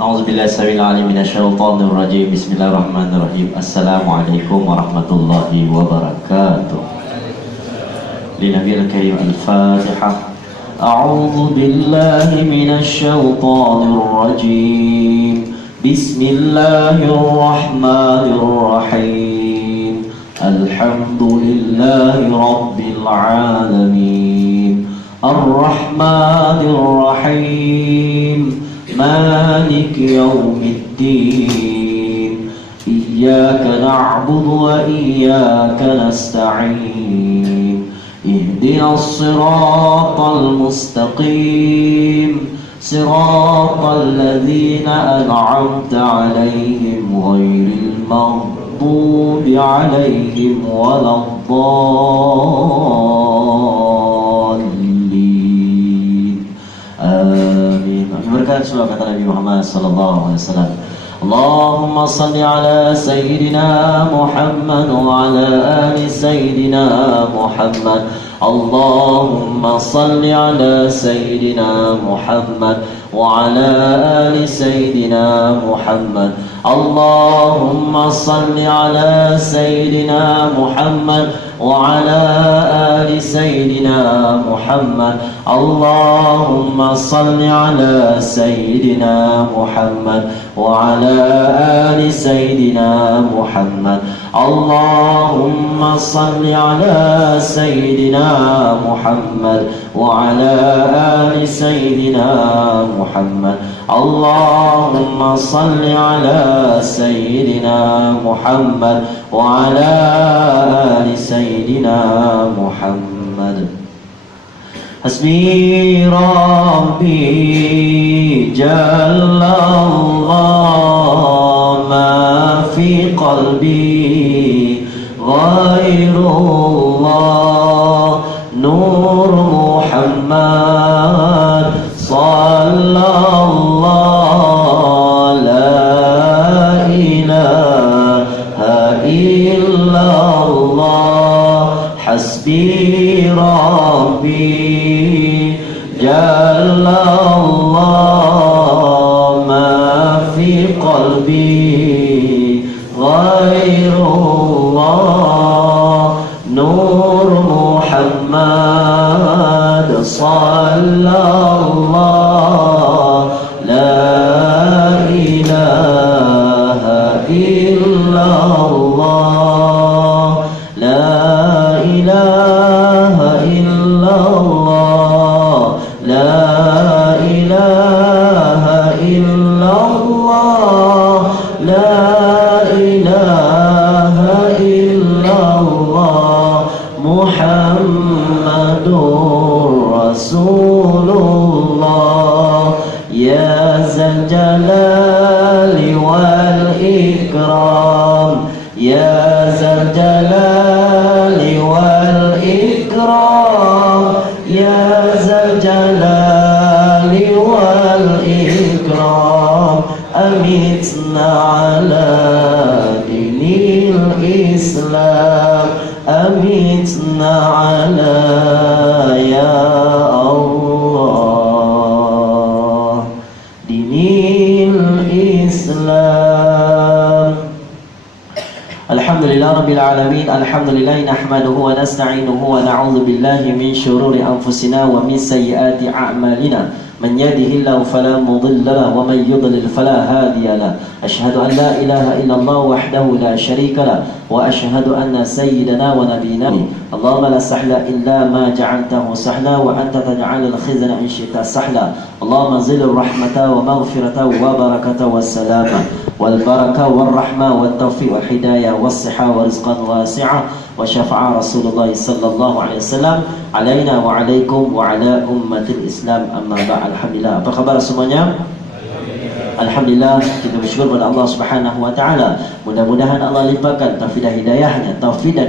A'udzubillahi samil alim minasyaitonir rajim. Bismillahirrahmanirrahim. Assalamualaikum warahmatullahi wabarakatuh. Linabiyil karim al-Fatihah. A'udzu billahi minasyaitonir rajim. Bismillahirrahmanirrahim. Alhamdulillahi rabbil alamin. Ar-Rahmanir Rahim. مالك يوم الدين إياك نعبد وإياك نستعين اهدنا الصراط المستقيم صراط الذين أنعمت عليهم غير المغضوب عليهم ولا الضالين آمين. Berkat surah kata Nabi Muhammad sallallahu alaihi wasallam. Allahumma salli ala sayyidina Muhammad wa ala ali sayyidina Muhammad. Allahumma salli ala sayyidina Muhammad wa ala ali sayyidina Muhammad. Allahumma salli ala sayyidina Muhammad wa ala ali sayyidina Muhammad. Allahumma salli ala sayyidina Muhammad wa ala ali sayyidina Muhammad. Allahumma salli ala sayyidina Muhammad wa ala ali sayyidina Muhammad. Allahumma salli ala sayyidina Muhammad wa ala ali sayyidina Muhammad. Hasbi Rabbi Jalla Allah, ma fi qalbi ghairullah. Nur Muhammad sallallahu la ilaha illallah. Hasbi Rabbi Jalla Allah, ma fi qalbi ghairullah. Nur Muhammad sallallahu la ilaha illallah. La ilaha illallah. La ilaha illallah. La ilaha illallah. Muhammadur Rasulullah. Ya Zal Jalali wal Ikram. Ya Zal Jalali wal Ikram. Ya Zal Jalali wal Ikram. Amitna ala dinil Islam. Amitna ala ya Allah dinil Islam. Alhamdulillah Rabbil Alamin. Alhamdulillah nahmaduhu wa nasta'inuhu wa na'udhu billahi min syururi anfusina wa min sayyiati a'malina. Man yahdihillahu fala mudilla lahu wa man yudlil fala hadiya lahu. Asyhadu an la ilaha illallah wahdahu la syarika lahu wa asyhadu anna sayyidana wa nabiyyana. Allahumma la sahla illa ma ja'altahu sahla wa anta taj'alul khizna in syi'ta sahla. Allahumma zil rahmata wa maghfirata wa barakata wa salama wal baraka wal rahma wat taufiq wal hidayah was siha wa rizqan wasi'ah wa syafa'a Rasulullah sallallahu alaihi wasallam alaina wa alaikum wa ala ummatil Islam. Amma ba'd. Alhamdulillah. Apa khabar semuanya? Alhamdulillah, kita bersyukur kepada Allah Subhanahu wa taala. Mudah-mudahan Allah limpahkan taufik dan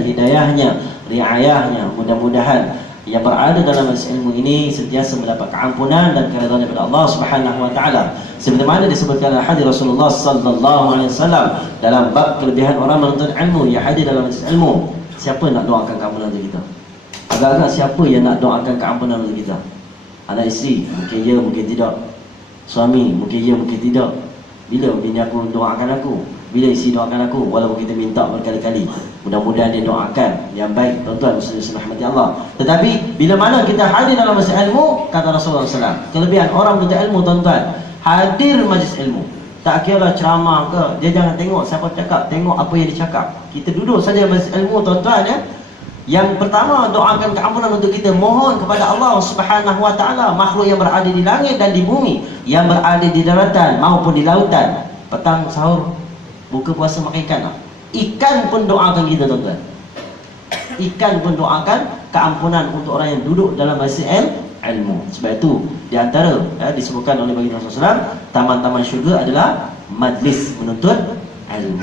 hidayahnya, riayahnya. Mudah-mudahan yang berada dalam majlis ilmu ini sentiasa mendapat keampunan dan keridhaan daripada Allah Subhanahu wa taala. Seperti mana disebutkan dalam hadis Rasulullah sallallahu alaihi wasallam dalam bab kelebihan orang menuntut ilmu yang hadir dalam majlis ilmu. Siapa nak doakan keampunan untuk kita? Agak-agak siapa yang nak doakan keampunan untuk kita? Anak isteri, mungkin ya, mungkin tidak. Suami, mungkin ya, mungkin tidak. Bila bini aku doakan aku, bila isi doakan aku, walaupun kita minta berkali-kali, mudah-mudahan dia doakan yang baik. Tuan-tuan muslim rahmati Allah. Tetapi bila mana kita hadir dalam majlis ilmu, kata Rasulullah SAW, kelebihan orang menuntut ilmu, tuan-tuan, hadir majlis ilmu, tak kira ceramah ke, dia jangan tengok siapa cakap, tengok apa yang dicakap. Kita duduk saja majlis ilmu, tuan-tuan, ya. Yang pertama, doakan keampunan untuk kita, mohon kepada Allah Subhanahu wa taala, makhluk yang berada di langit dan di bumi, yang berada di daratan maupun di lautan. Petang sahur, buka puasa makan ikan tak? Ikan pun doakan kita, tuan-tuan. Ikan pun doakan keampunan untuk orang yang duduk dalam majlis ilmu. Sebab itu di antara disebutkan oleh baginda Rasulullah SAW, taman-taman syurga adalah majlis menuntut ilmu.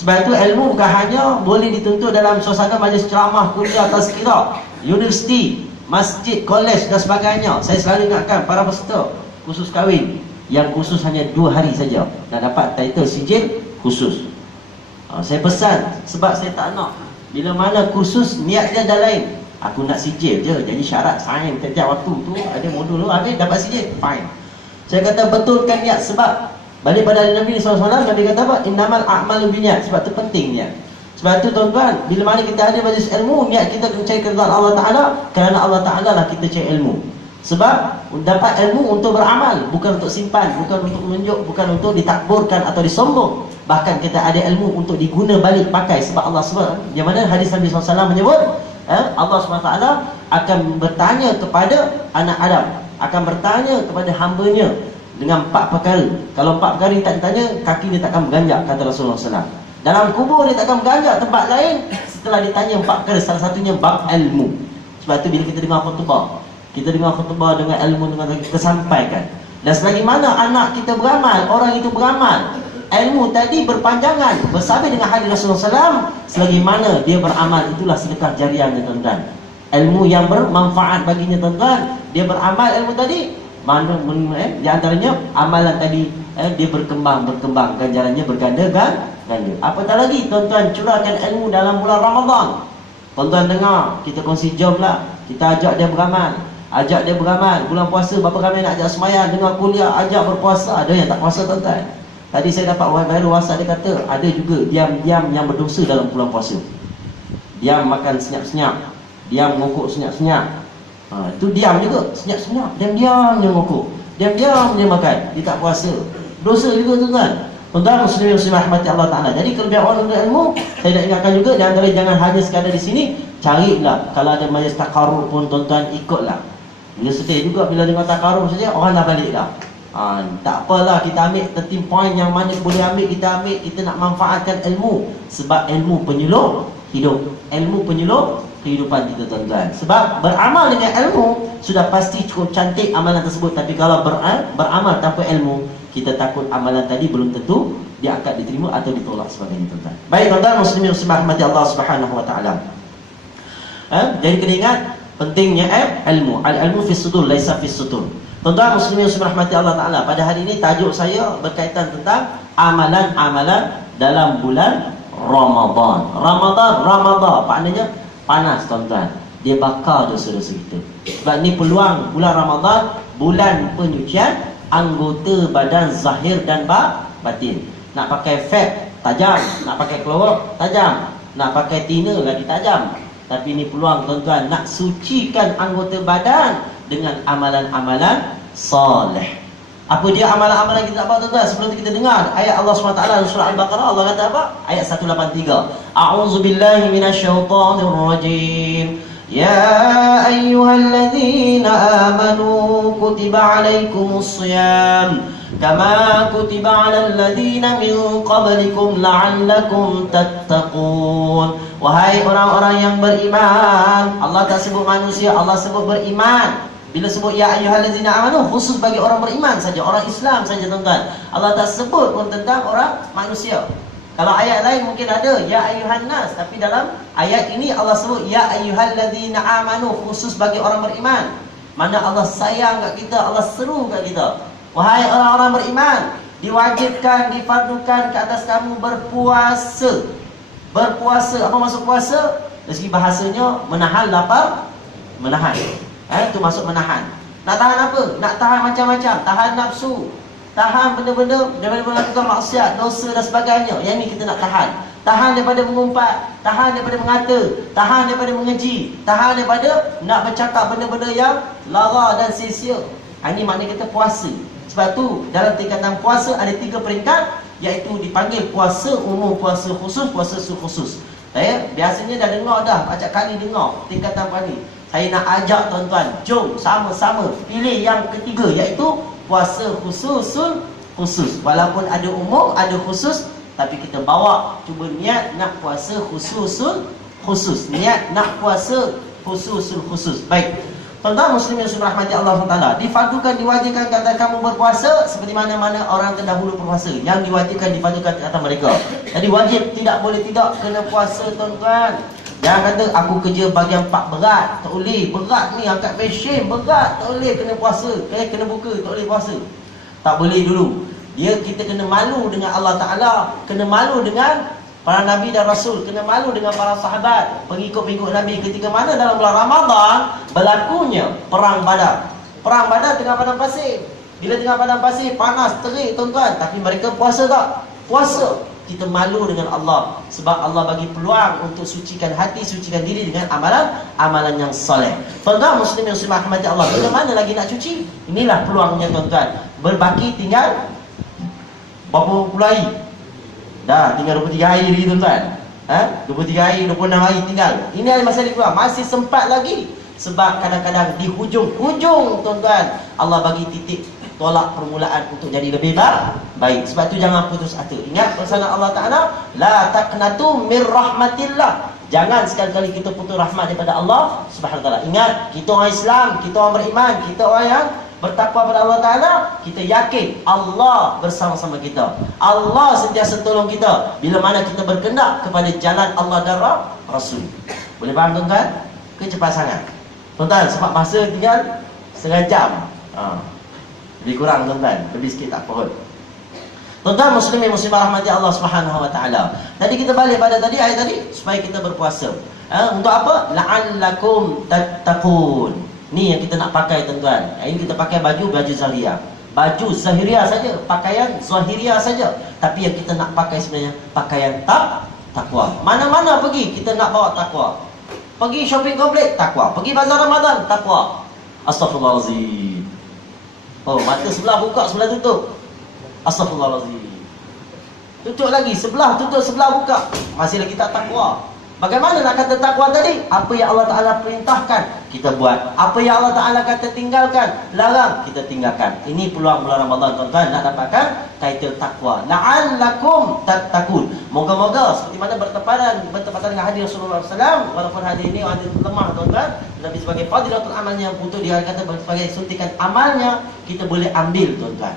Sebab itu ilmu bukan hanya boleh dituntut dalam suasana majlis ceramah, kuliah, tazkirah, universiti, masjid, kolej dan sebagainya. Saya selalu ingatkan para peserta khusus kahwin yang khusus hanya 2 hari saja nak dapat title sijil khusus. Saya pesan, sebab saya tak nak bila mana khusus niatnya dah lain. Aku nak sijil je, jadi syarat sign tiap waktu tu ada modul tu, habis dapat sijil, fine. Saya kata betulkan niat, sebab balik pada Nabi SAW, Nabi kata apa? Innamal a'malu binniyat. Sebab tu penting niat. Sebab tu tuan-tuan, bila mana kita ada majlis ilmu, niat kita kena cari keridhaan Allah Ta'ala, kerana Allah Ta'ala lah kita cari ilmu. Sebab dapat ilmu untuk beramal, bukan untuk simpan, bukan untuk menunjuk, bukan untuk ditakburkan atau disombong. Bahkan kita ada ilmu untuk diguna balik pakai. Sebab Allah SWT, yang mana hadis Nabi SAW menyebut, Allah SWT akan bertanya kepada anak Adam, akan bertanya kepada hambanya dengan 4 perkara. Kalau 4 perkara ni tak ditanya, kaki dia takkan berganjak, kata Rasulullah SAW. Dalam kubur dia takkan berganjak tempat lain setelah ditanya 4 perkara. Salah satunya bab ilmu. Sebab tu bila kita dengar khutbah, kita dengar khutbah dengan ilmu, dengan kita sampaikan. Dan selagi mana anak kita beramal, orang itu beramal, ilmu tadi berpanjangan bersama dengan hadis Rasulullah SAW, selagi mana dia beramal, itulah sedekah jariahnya, tuan-tuan. Ilmu yang bermanfaat baginya, tuan-tuan, dia beramal ilmu tadi, mana di antaranya amalan tadi dia berkembang, ganjarannya berganda-ganda. Apatah lagi, tuan-tuan, curahkan ilmu dalam bulan Ramadan. Tuan-tuan dengar, kita kongsi jom lah, kita ajak dia beramal. Bulan puasa berapa ramai nak ajak semayang, dengar kuliah, ajak berpuasa. Ada yang tak puasa, tuan-tuan. Tadi saya dapat viral WhatsApp, dia kata ada juga diam-diam yang berdosa dalam bulan puasa. Diam makan senyap-senyap, diam ngokok senyap-senyap. Itu diam juga, senyap-senyap, diam-diam dia ngokok, diam-diam dia makan, dia tak puasa. Dosa juga, tuan-tuan. Tuan-tuan muslimin rahmati Allah Ta'ala. Jadi kelebihan orang untuk ilmu, saya nak ingatkan juga, di antara jangan hanya sekadar di sini, carilah kalau ada majlis takarruf pun, tuan-tuan, ikutlah. Bila sedih juga bila dengar takarruf saja, orang dah balik dah. Tak apalah, kita ambil 13 point yang mana boleh ambil, kita ambil. Kita nak manfaatkan ilmu, sebab ilmu penyuluh hidup, ilmu penyuluh kehidupan kita, tuan-tuan. Sebab beramal dengan ilmu sudah pasti cukup cantik amalan tersebut. Tapi kalau beramal tanpa ilmu, kita takut amalan tadi belum tentu dia akan diterima atau ditolak sebagainya, tuan-tuan. Baik, tuan-tuan muslimin rahmati Allah Subhanahu wa taala. Jadi kena ingat pentingnya ilmu. Al-ilmu fi sudur laisa fi sutur. Tuan-tuan muslimin rahmati Allah Ta'ala, pada hari ini tajuk saya berkaitan tentang amalan-amalan dalam bulan Ramadan. Ramadan maknanya panas, tuan-tuan. Dia bakar dosa-dosa kita. Sebab ni peluang bulan Ramadan, bulan penyucian anggota badan zahir dan batin. Nak pakai fat, tajam. Nak pakai kelorok, tajam. Nak pakai tina, lagi tajam. Tapi ni peluang, tuan-tuan, nak sucikan anggota badan dengan amalan-amalan salih. Apa dia amalan-amalan kita buat, tuan-tuan? Sebelum kita dengar ayat Allah SWT dalam surah Al-Baqarah, Allah kata apa? Ayat 183. A'udzubillahi minasyaitonirrajim. Ya ayyuhalladzina amanu kutiba alaikumus shiyam kama kutiba alal ladzina min qablikum la'allakum tattaqun. Wahai orang-orang yang beriman, Allah tak sebut manusia, Allah sebut beriman. Bila sebut ya ayyuhallazina amanu, khusus bagi orang beriman saja, orang Islam saja, tuan-tuan. Allah tak sebut pun tentang orang manusia. Kalau ayat lain mungkin ada ya ayyuhan nas, tapi dalam ayat ini Allah sebut ya ayyuhallazina amanu, khusus bagi orang beriman. Mana Allah sayang kat kita, Allah seru kat kita. Wahai orang-orang beriman, diwajibkan, difardukan ke atas kamu berpuasa. Berpuasa, apa maksud puasa? Dari segi bahasanya menahan lapar, menahan. Itu masuk menahan. Nak tahan apa? Nak tahan macam-macam. Tahan nafsu, tahan benda-benda daripada melakukan maksiat, dosa dan sebagainya. Yang ni kita nak tahan. Tahan daripada mengumpat, tahan daripada mengata, tahan daripada mengeji, tahan daripada nak bercakap benda-benda yang lara dan sia-sia. Ini maknanya kita puasa. Sebab tu dalam tingkatan puasa ada 3 peringkat, iaitu dipanggil puasa umum, puasa khusus, puasa khusus. Saya biasanya dah dengar dah, acap kali dengar tingkatan ni. Saya nak ajak tuan-tuan, jom sama-sama pilih yang ketiga, iaitu puasa khusus. Walaupun ada umum, ada khusus, tapi kita bawa, cuba niat nak puasa khusus. Niat nak puasa khusus. Baik. Tuan-tuan muslimin yang rahmati Allah Taala, difardukan, diwajibkan kata kamu berpuasa seperti mana-mana orang terdahulu berpuasa. Yang diwajibkan, difardukan kata mereka. Jadi wajib, tidak boleh tidak kena puasa tuan-tuan. Jangan kata aku kerja bahagian 4 berat, tak boleh. Berat ni angkat mesin berat, tak boleh kena puasa. Kena buka, tak boleh puasa. Tak boleh dulu. Kita kena malu dengan Allah Ta'ala, kena malu dengan para Nabi dan Rasul, kena malu dengan para sahabat, pengikut-pengikut Nabi ketika mana dalam bulan Ramadan berlakunya Perang Badar. Perang Badar tengah padang pasir. Bila tengah padang pasir, panas, terik tuan-tuan, tapi mereka puasa tak? Puasa. Kita malu dengan Allah, sebab Allah bagi peluang untuk sucikan hati, sucikan diri dengan amalan yang soleh. Tuan-tuan muslimin muslimat rahmati Allah, bila mana lagi nak cuci? Inilah peluangnya tuan-tuan. Berbaki tinggal berapa puluh hari? Dah tinggal 23 hari lagi tuan-tuan. 23 hari, 26 hari tinggal. Ini ada masa lagi kurang, masih sempat lagi. Sebab kadang-kadang di hujung tuan-tuan, Allah bagi titik tolak permulaan untuk jadi lebih baik. Sebab tu jangan putus asa. Ingat pesanan Allah Ta'ala, la taqnatu mir rahmatillah. Jangan sekali-kali kita putus rahmat daripada Allah Subhanahu Wa Ta'ala. Ingat, kita orang Islam, kita orang beriman, kita orang yang bertakwa pada Allah Ta'ala, kita yakin Allah bersama-sama kita. Allah sentiasa tolong kita bila mana kita berkendak kepada jalan Allah dan Rasul. Boleh faham tuan-tuan? Cepat sangat tuan-tuan, sebab masa tinggal setengah jam. Lebih kurang tuan-tuan, lebih sikit tak apa. Tuan-tuan muslimin muslimah rahmati Allah Subhanahu Wa Ta'ala. Tadi kita balik pada tadi ayat tadi, supaya kita berpuasa. Untuk apa? La'allakum tattaqun. Ni yang kita nak pakai tuan-tuan. Ini kita pakai baju zahiriyah. Baju zahiriyah saja, pakaian zahiriyah saja. Tapi yang kita nak pakai sebenarnya pakaian takwa. Mana-mana pergi kita nak bawa takwa. Pergi shopping komplek, takwa. Pergi bazar Ramadan, takwa. Astaghfirullahalazim. Oh, mata sebelah buka, sebelah tutup. Astaghfirullahalazim. Tutup lagi, sebelah tutup, sebelah buka. Masih lagi tak takwa. Bagaimana nak kata takwa tadi? Apa yang Allah Ta'ala perintahkan, kita buat. Apa yang Allah Ta'ala kata tinggalkan, larang, kita tinggalkan. Ini peluang bulan Ramadan tuan-tuan, nak dapatkan title takwa. La'allakum tattaqun. Moga-moga seperti mana bertepatan dengan hadis Rasulullah SAW. Walaupun hadis ini hadis lemah tuan-tuan, tapi sebagai fadilatul amalnya, untuk dia kata sebagai suntikan amalnya, kita boleh ambil tuan-tuan.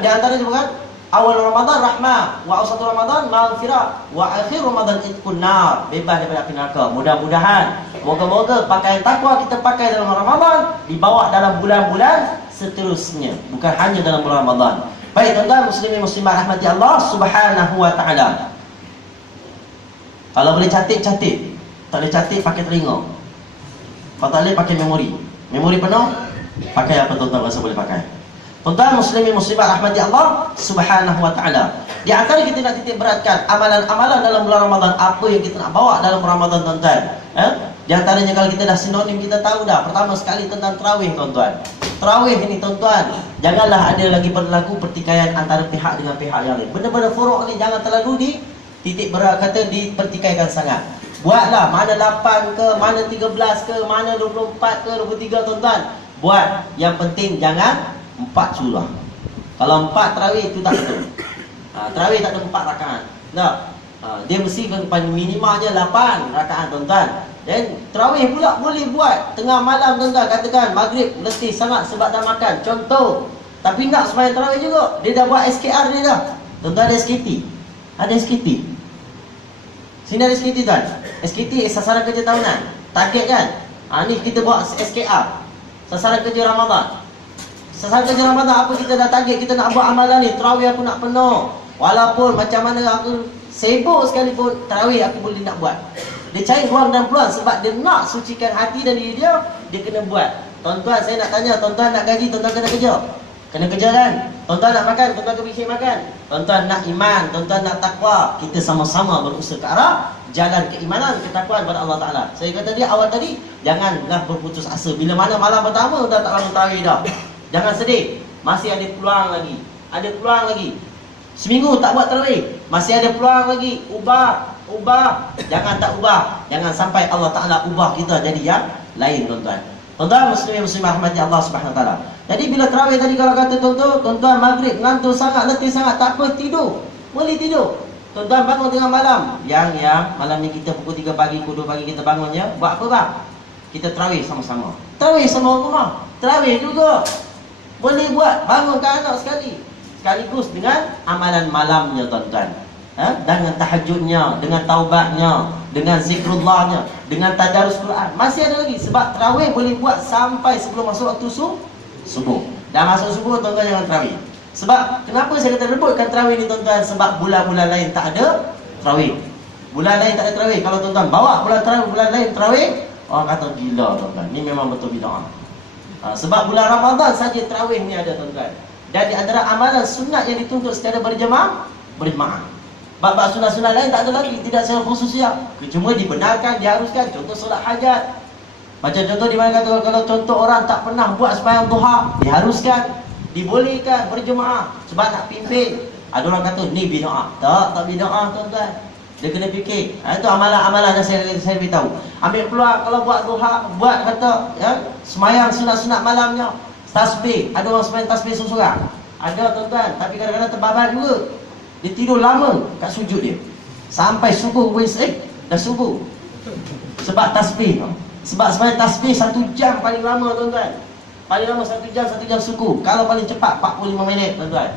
Di antara bukan awal Ramadan rahmah, wa awsatu Ramadan maghfirah, wa akhir Ramadan itqun nar, bebas daripada api neraka. Mudah-mudahan moga-moga pakaian takwa kita pakai dalam Ramadan, dibawa dalam bulan-bulan seterusnya, bukan hanya dalam bulan Ramadan. Baik tuan-tuan muslimin muslimat rahmati Allah Subhanahu Wa Ta'ala. Kalau boleh catit, tak boleh catit pakai telinga. Kalau tak boleh pakai memori penuh, pakai apa tuan-tuan rasa boleh pakai. Tuan-tuan muslimin muslimat rahmati Allah Subhanahu Wa Ta'ala. Di antara kita nak titik beratkan amalan-amalan dalam bulan Ramadan, apa yang kita nak bawa dalam Ramadan tuan-tuan. Di antaranya kalau kita dah sinonim, kita tahu dah. Pertama sekali tentang tarawih tuan-tuan. Tarawih ini tuan-tuan, janganlah ada lagi berlaku pertikaian antara pihak dengan pihak yang lain. Benda-benda furuk ni jangan terlalu titik berat kata dipertikaikan sangat. Buatlah, mana 8 ke, mana 13 ke, mana 24 ke, 23 tuan-tuan. Buat, yang penting jangan 4 surah. Kalau 4 tarawih itu tak betul. Tarawih tak ada 4 rakaat. Tak. Dia mesti minimalnya 8 rakaat tuan-tuan. Dan tarawih pula boleh buat tengah malam tuan-tuan, katakan maghrib letih sangat sebab dah makan, contoh. Tapi nak sembahyang tarawih juga, dia dah buat SKR dia dah. Tuan-tuan ada SKT. Ada SKT. Sini ada SKT tuan. SKT sasaran kerja tahunan. Target kan? Ni kita buat SKR. Sasaran kerja Ramadan. Sasaran kerja Ramadan apa kita dah target, kita nak buat amalan ni, tarawih aku nak penuh. Walaupun macam mana aku sibuk sekalipun, tarawih aku boleh nak buat. Dia cari ruang dan peluang sebab dia nak sucikan hati dan diri dia, dia kena buat. Tuan-tuan saya nak tanya, tuan-tuan nak gaji, tuan-tuan kena kerja. Kena kerja kan? Tuan-tuan nak makan, tuan-tuan kebisik makan. Tuan-tuan nak iman, tuan-tuan nak takwa. Kita sama-sama berusaha ke arah jalan keimanan, ketakwaan kepada Allah Ta'ala. Saya kata dia awal tadi, janganlah berputus asa. Bila mana malam pertama dah tak bangun tarawih dah. Jangan sedih, masih ada peluang lagi. Ada peluang lagi. Seminggu tak buat tarawih, masih ada peluang lagi. Ubah. Jangan tak ubah. Jangan sampai Allah Ta'ala ubah kita jadi yang lain, tuan-tuan. Tuan-tuan muslimin muslimah rahmati Allah Subhanahu Wa Ta'ala. Jadi bila tarawih tadi kalau kata tuan-tuan maghrib ngantuk sangat, letih sangat, tak apa, tidur. Boleh tidur. Tuan-tuan bangun tengah malam. Yang malam ni kita pukul 3 pagi, pukul 2 pagi kita bangunnya. Buat apa bang? Kita tarawih sama-sama. Tarawih sama rumah. Tarawih juga. Boleh buat. Bangunkan anak sekaligus dengan amalan malamnya, tuan-tuan. Dengan tahajudnya, dengan taubatnya, dengan zikrullahnya, dengan tadarus Quran. Masih ada lagi. Sebab tarawih boleh buat sampai sebelum masuk waktu subuh. Dah masuk subuh, tuan-tuan jangan tarawih. Sebab kenapa saya kata rebutkan tarawih ni, tuan-tuan? Sebab bulan-bulan lain tak ada tarawih. Bulan lain tak ada tarawih. Kalau tuan-tuan bawa bulan lain tarawih, orang kata gila, tuan-tuan. Ni memang betul bid'ah. Sebab bulan Ramadan saja tarawih ni ada, tuan-tuan. Dan di antara amalan sunat yang dituntut secara berjemaah. Bab-bab sunat-sunat lain tak ada lagi, tidak secara khususnya. Cuma dibenarkan, diharuskan. Contoh solat hajat. Macam contoh di mana kata kalau contoh orang tak pernah buat sembahyang duha, diharuskan, dibolehkan berjemaah sebab nak pimpin. Ada orang kata ni bid'ah. Tak bid'ah, tuan-tuan. Dia kena fikir. Itu amalan-amalan yang saya beritahu. Ambil peluang kalau buat duha, buat kata sembahyang sunat-sunat malamnya. Tasbih, ada orang sembahyang tasbih seorang-seorang. Ada, tuan-tuan, tapi kadang-kadang terbabat juga. Dia tidur lama kat sujud dia. Sampai subuh dah subuh. Sebab tasbih. Sebab sebenarnya tasbih 1 jam paling lama, tuan-tuan. Paling lama 1 jam suku. Kalau paling cepat 45 minit, tuan-tuan.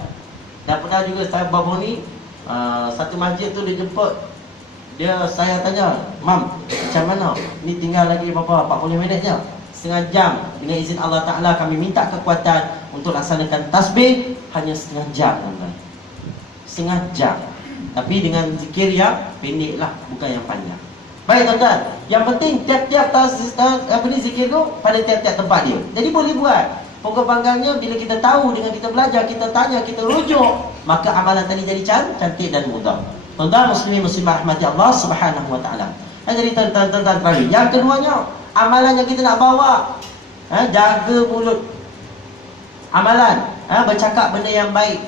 Dan pernah juga saya baru ni satu masjid tu dia jemput. Saya tanya, "Mam, macam mana? Ni tinggal lagi berapa? 40 minit je. Setengah jam. Dengan izin Allah Ta'ala kami minta kekuatan untuk laksanakan tasbih hanya setengah jam, tuan-tuan. Setengah jam. Tapi dengan zikir yang pendek lah, bukan yang panjang. Baik, tuan-tuan. Yang penting tiap-tiap zikir tu pada tiap-tiap tempat dia. Jadi boleh buat. Pokok panggangnya bila kita tahu, dengan kita belajar, kita tanya, kita rujuk, maka amalan tadi jadi cantik dan mudah. Tuan-tuan muslimin muslimah rahmati Allah Subhanahu Wa Ta'ala. Jadi tentang tarawih. Yang keduanya, amalan yang kita nak bawa, jaga mulut. Amalan, bercakap benda yang baik.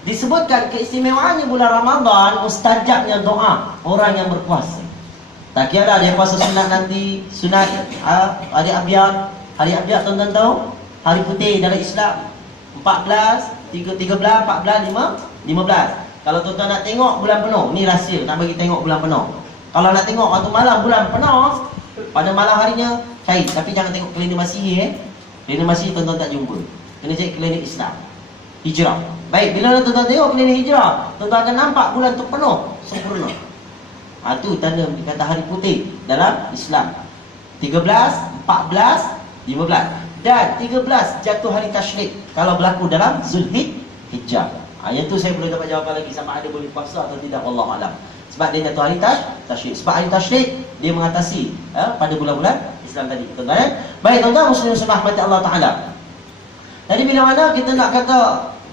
Disebutkan keistimewaannya bulan Ramadan, mustajabnya doa orang yang berpuasa. Tak kira dia puasa sunat nanti, sunat hari Abyad. Hari Abyad, tuan-tuan tahu? Hari putih dalam Islam. 14, 13, 14, 15. Kalau tuan-tuan nak tengok bulan penuh, ni rahsia nak bagi tengok bulan penuh. Kalau nak tengok waktu malam bulan penuh, pada malam harinya cair. Tapi jangan tengok kalender Masihi. Kalender Masihi tuan-tuan tak jumpa. Kena cari kalender Islam, Hijrah. Baik, bila tuan-tuan tengok kalender Hijrah, tuan-tuan akan nampak bulan tu penuh, sempurna. Itu tanda kata hari putih dalam Islam. 13, 14, 15. Dan 13 jatuh hari Tashrik kalau berlaku dalam Zulhijjah. Yang tu saya belum dapat jawapan lagi sama ada boleh puasa atau tidak, wallahu alam. Sebab dia jatuh hari Tashrik. Sebab hari Tashrik dia mengatasi pada bulan-bulan Islam tadi, tuan-tuan. Baik, tuan-tuan muslimin muslimah rahmati Allah Taala. Jadi bila mana kita nak kata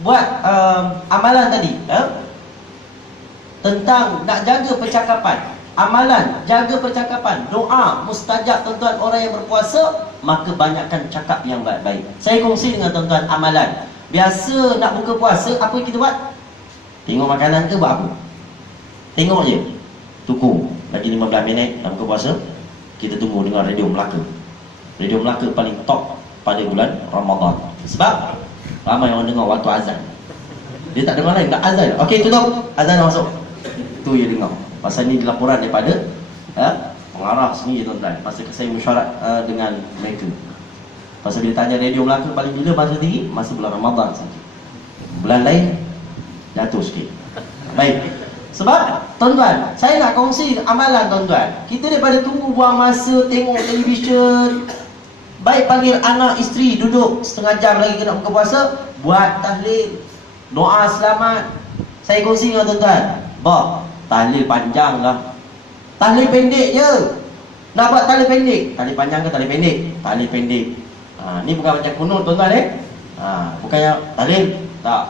buat amalan tadi, tentang nak jaga percakapan, amalan jaga percakapan, doa mustajab, tuan-tuan. Orang yang berpuasa maka banyakkan cakap yang baik-baik. Saya kongsi dengan tuan-tuan amalan. Biasa nak buka puasa, apa kita buat? Tengok makanan ke buat apa? Tengok je. Tunggu lagi 15 minit nak buka puasa, kita tunggu dengar Radio Melaka. Radio Melaka paling top pada bulan Ramadan. Sebab ramai orang dengar waktu azan. Dia tak dengar lain, tak azan. Okey, tutup, azan dah masuk. Itu dia dengar. Pasal ni laporan daripada pengarah sendiri, tuan-tuan. Masa saya mesyuarat dengan mereka. Pasal bila tanya Radio Melaka paling bila masa tinggi, masa bulan Ramadan saja. Bulan lain jatuh sikit. Baik. Sebab tuan-tuan, saya nak kongsi amalan, tuan-tuan. Kita daripada tunggu buang masa tengok televisyen, baik panggil anak isteri duduk setengah jam lagi kena buka puasa, buat tahlil, doa selamat. Saya kongsi dengan tuan-tuan. Tahlil panjang lah. Tahlil pendek je. Nak buat tahlil pendek. Tahlil panjang ke tahlil pendek? Tahlil pendek. Ni bukan macam kunut, tuan-tuan. Bukannya tahlil. Tak.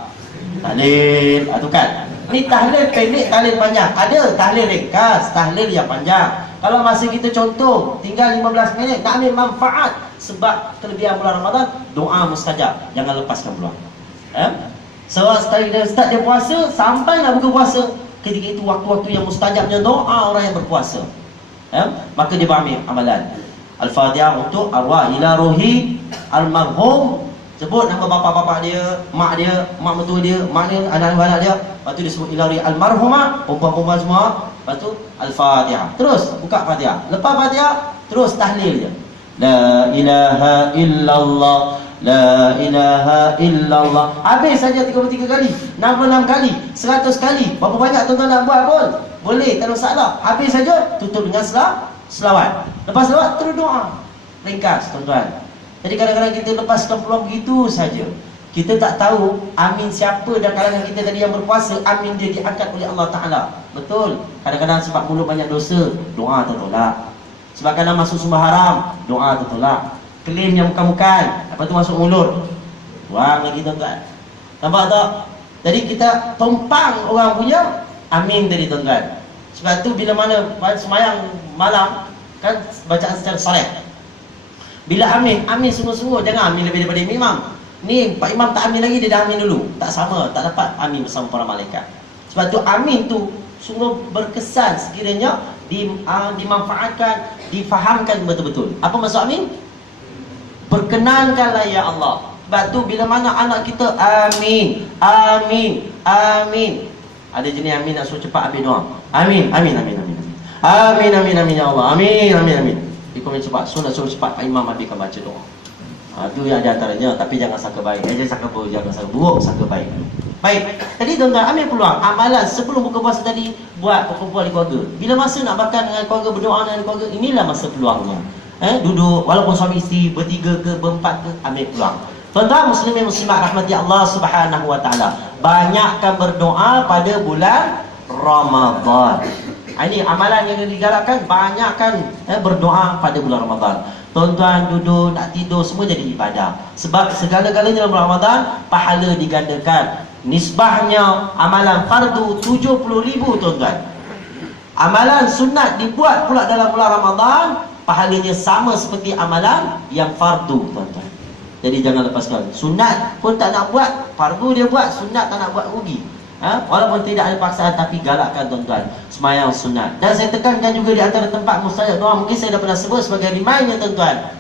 Tahlil, tu kan. Ni tahlil pendek, tahlil panjang. Ada tahlil ringkas, tahlil yang panjang. Kalau masa kita contoh tinggal 15 minit nak ambil manfaat sebab kelebihan bulan Ramadan, doa mustajab. Jangan lepaskan peluang. So start dia puasa sampai nak buka puasa, ketika itu waktu-waktu yang mustajabnya doa orang yang berpuasa. Maka dia ambil amalan Al-Fatihah untuk arwah ila ruhi almarhum. Sebut nama bapa-bapa dia, mak mertua dia, mak dia, anak-anak dia. Lepas tu dia sebut ila ruhi almarhumah, perempuan-perempuan semua. Lepas tu Al-Fatihah. Terus buka Fatihah. Lepas Fatihah terus tahlil je. La ilaha illallah, la ilaha illallah. Habis saja 33 kali, 66 kali, 100 kali. Berapa banyak tuan-tuan nak buat pun boleh, tak ada masalah. Habis saja tutup dengan selawat. Lepas selawat terus doa. Ringkas tuan-tuan. Jadi kadang-kadang kita lepaskan peluang begitu saja. Kita tak tahu amin siapa dan kalangan kita tadi yang berpuasa, amin dia diangkat oleh Allah Ta'ala. Betul. Kadang-kadang sebab mulut banyak dosa, doa tertolak. Sebab kadang masuk sumber haram, doa tertolak. Klaim yang bukan-bukan, lepas tu masuk mulut, buang lagi tuan-tuan. Nampak tak? Jadi kita tumpang orang punya amin tadi tuan-tuan. Sebab tu bila mana semayang malam, kan bacaan secara saleh. Bila amin sungguh-sungguh, jangan amin lebih daripada imam. Ni Pak Imam tak amin lagi, dia dah amin dulu. Tak sama, tak dapat amin bersama para malaikat. Sebab tu amin tu sungguh berkesan sekiranya dimanfaatkan, difahamkan betul-betul. Apa maksud amin? Perkenankanlah ya Allah. Sebab tu bila mana anak kita amin. Ada jenis amin nak suruh cepat ambil doa. Amin ya Allah. Amin. Dia komen cepat. So nak suruh cepat Pak Imam habiskan baca doa. Itu yang di antaranya. Tapi jangan sangka baik. Jangan sangka buruk, jangan sangka buruk, sangka baik. Baik. Tadi tuan-tuan ambil peluang amalan sebelum buka puasa tadi, buat perkumpulan di keluarga. Bila masa nak makan dengan keluarga, berdoa dengan keluarga, inilah masa peluangnya. Duduk walaupun suami isteri bertiga ke berempat ke, ambil peluang. Tuan-tuan muslimin muslimat rahmati Allah Subhanahu wa taala, banyakkan berdoa pada bulan Ramadan. Ini amalan yang digalakkan, banyakkan berdoa pada bulan Ramadan. Tuan-tuan duduk nak tidur semua jadi ibadah. Sebab segala-galanya dalam bulan Ramadan pahala digandakan. Nisbahnya amalan fardu 70,000 tuan-tuan. Amalan sunat dibuat pula dalam bulan Ramadan, pahalanya sama seperti amalan yang fardu tuan-tuan. Jadi jangan lepaskan. Sunat pun tak nak buat, fardu dia buat, sunat tak nak buat, rugi. Walaupun tidak ada paksaan, tapi galakkan tuan-tuan semayang sunat. Dan saya tekankan juga di antara tempat mustajab doa, mungkin saya dah pernah sebut sebagai reminder tuan-tuan,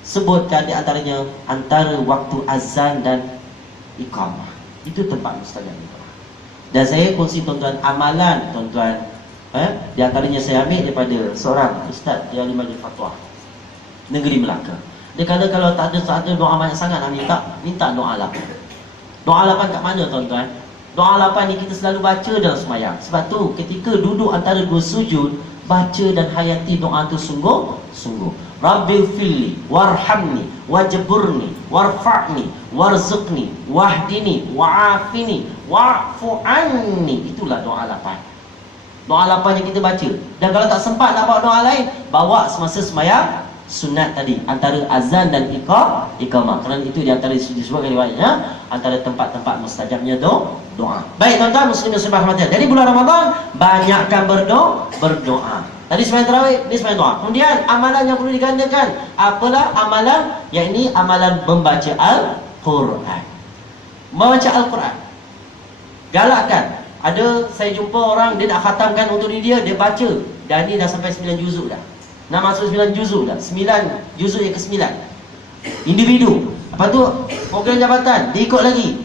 sebutkan di antaranya antara waktu azan dan iqamah. Itu tempat mustajab doa. Dan saya kongsi tuan-tuan amalan tuan-tuan, di antaranya saya ambil daripada seorang ustaz yang di Majlis Fatwa Negeri Melaka. Dia kata kalau tak ada doa banyak sangat nak minta doa lapan. Doa lapan kat mana tuan-tuan? Doa lapan ni kita selalu baca dalam semayang. Sebab tu ketika duduk antara dua sujud, baca dan hayati doa tu sungguh-sungguh. Rabbil filli warhamni wajburni warfa'ni warzuqni wahdini wa'afini wa'fu anni. Itulah doa lapan. Doa lapan yang kita baca. Dan kalau tak sempat nak bawa doa lain, bawa semasa semayang sunat tadi, antara azan dan iqamah. Kerana itu di antara disebutkan riwayatnya antara tempat-tempat mustajabnya doa. Baik tuan-tuan muslimin muslimat rahmatilah. Jadi bulan Ramadan banyakkan berdoa. Tadi sembahyang tarawih, ni sembahyang doa. Kemudian amalan yang perlu digandakan, apalah amalan? Yakni amalan membaca Al-Quran. Membaca Al-Quran. Galakkan. Ada saya jumpa orang dia nak khatamkan untuk diri dia baca. Dan ni dah sampai 9 juzuk dah. Nak masuk 9 juzuk dah. 9 juzuk yang ke-9. Individu. Lepas tu program jabatan dia ikut lagi.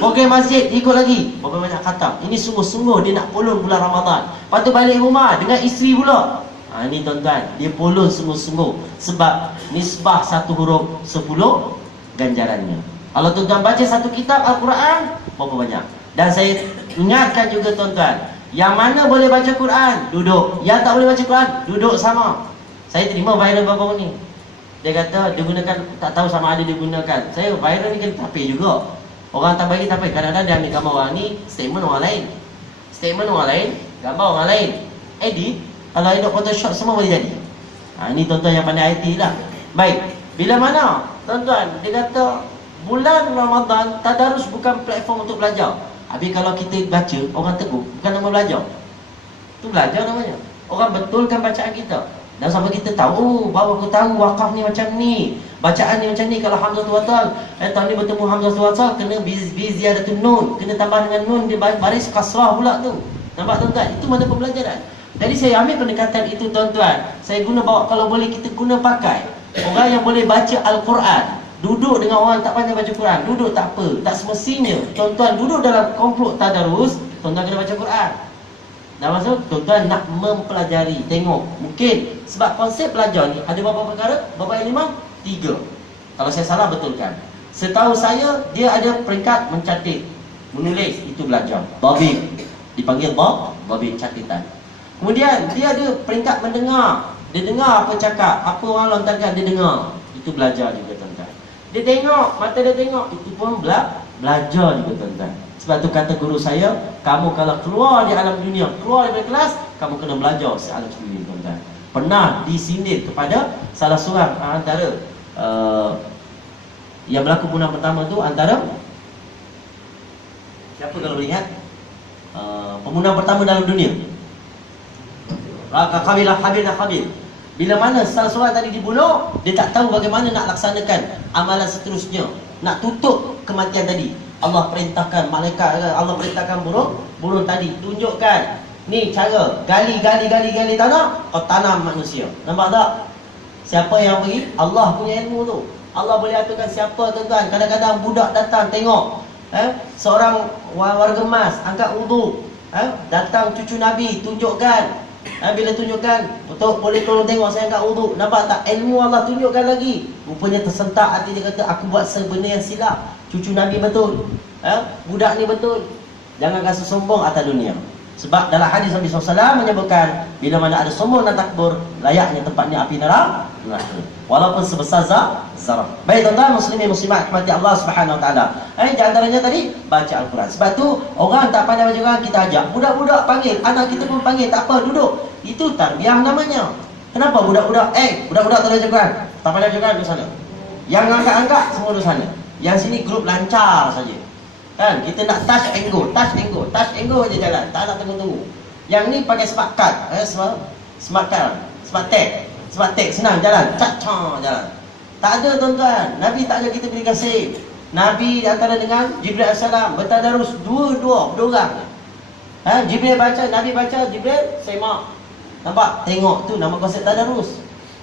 Program masjid dia ikut lagi. Berapa banyak khatam. Ini sungguh-sungguh dia nak polon bulan Ramadan. Lepas tu balik rumah dengan isteri pula. Ini tuan-tuan, dia polon sungguh-sungguh. Sebab nisbah satu huruf 10 ganjarannya. Kalau tuan-tuan baca satu kitab Al-Quran, berapa banyak? Dan saya ingatkan juga tuan-tuan, yang mana boleh baca Quran, duduk. Yang tak boleh baca Quran, duduk sama. Saya terima viral baru ni. Dia kata dia gunakan, tak tahu sama ada dia gunakan. Saya viral ni kan tapir juga. Orang tak bagi tapir. Kadang-kadang dia ambil gambar orang ni, statement orang lain. Statement orang lain, gambar orang lain. Edit, kalau ada Photoshop semua boleh jadi. Ini tuan-tuan yang pandai IT lah. Baik, bila mana tuan-tuan dia kata bulan Ramadan, tadarus bukan platform untuk belajar. Habis kalau kita baca, orang tegur, bukan nama belajar. Itu belajar namanya. Orang betulkan bacaan kita. Dan sampai kita tahu, oh, baru aku tahu wakaf ni macam ni, bacaan ni macam ni. Kalau Hamzah Wasal, tahun ni bertemu Hamzah Wasal, kena biziadatun nun, kena tambah dengan nun di baris kasrah pula tu. Nampak tuan-tuan? Itu mana pembelajaran. Jadi saya ambil pendekatan itu tuan-tuan. Saya guna bawa, kalau boleh kita guna pakai. Orang yang boleh baca Al-Quran, duduk dengan orang tak pandai baca Quran, duduk tak apa. Tak semestinya tuan-tuan duduk dalam komplot tadarus, tuan-tuan kena baca Quran. Dah maksud tuan-tuan nak mempelajari, tengok. Mungkin sebab konsep belajar ni ada beberapa perkara, berapa ilmu? 3. Kalau saya salah betulkan. Setahu saya dia ada peringkat mencatat, menulis, itu belajar. Dhabit dipanggil dhabit, catatan. Kemudian dia ada peringkat mendengar. Dia dengar apa cakap, apa orang lontarkan dia dengar. Itu belajar juga tuan-tuan. Dia tengok, mata dia tengok, itu pun belajar juga tuan-tuan. Sebab tu kata guru saya, kamu kalau keluar di alam dunia, keluar dari kelas, kamu kena belajar sealam sendiri tuan-tuan. Pernah disindir kepada salah seorang antara yang berlaku pembunuhan pertama tu, antara siapa kalau boleh ingat? Pembunuhan pertama dalam dunia, Habil dan Qabil. Bila mana salah seorang tadi dibunuh, dia tak tahu bagaimana nak laksanakan amalan seterusnya, nak tutup kematian tadi. Allah perintahkan malaikat, Allah perintahkan burung tadi, tunjukkan ni cara gali tanah, kau tanam manusia. Nampak tak? Siapa yang beri? Allah punya ilmu tu. Allah boleh aturkan siapa tuan-tuan. Kadang-kadang budak datang tengok, seorang warga emas angkat wudu, datang cucu Nabi, tunjukkan. Bila tunjukkan, betul, boleh tolong tengok saya angkat wudu. Nampak tak? Ilmu Allah tunjukkan lagi. Rupanya tersentak hati dia, kata aku buat sebenarnya yang silap. Cucu Nabi betul, budak ni betul. Jangan rasa sombong atas dunia. Sebab dalam hadis Nabi SAW menyebutkan, bila mana ada sombong dan takbur, layaknya tempatnya api neraka, walaupun sebesar zarah. Baik tuan-tuan, muslimin muslimat rahmati Allah Subhanahu Wa Taala. Di antaranya tadi baca Al-Quran. Sebab tu orang tak pandai baca Quran, kita ajak budak-budak panggil, anak kita pun panggil, tak apa, duduk. Itu tarbiyah namanya. Kenapa budak-budak budak-budak tak baca Quran, tak pandai baca Quran, duduk sana. Yang angkat-angkat semua duduk sana. Yang sini grup lancar saja. Kan, kita nak touch and go je jalan, tak nak tunggu-tunggu. Yang ni pakai smart card, smart tag, senang jalan, jalan. Tak ada tuan-tuan, Nabi tak ada kita beri kasih. Nabi di antara dengan Jibril AS bertadarus dua orang. Jibril baca, Nabi baca, Jibril semak. Nampak? Tengok tu nama konsep tadarus.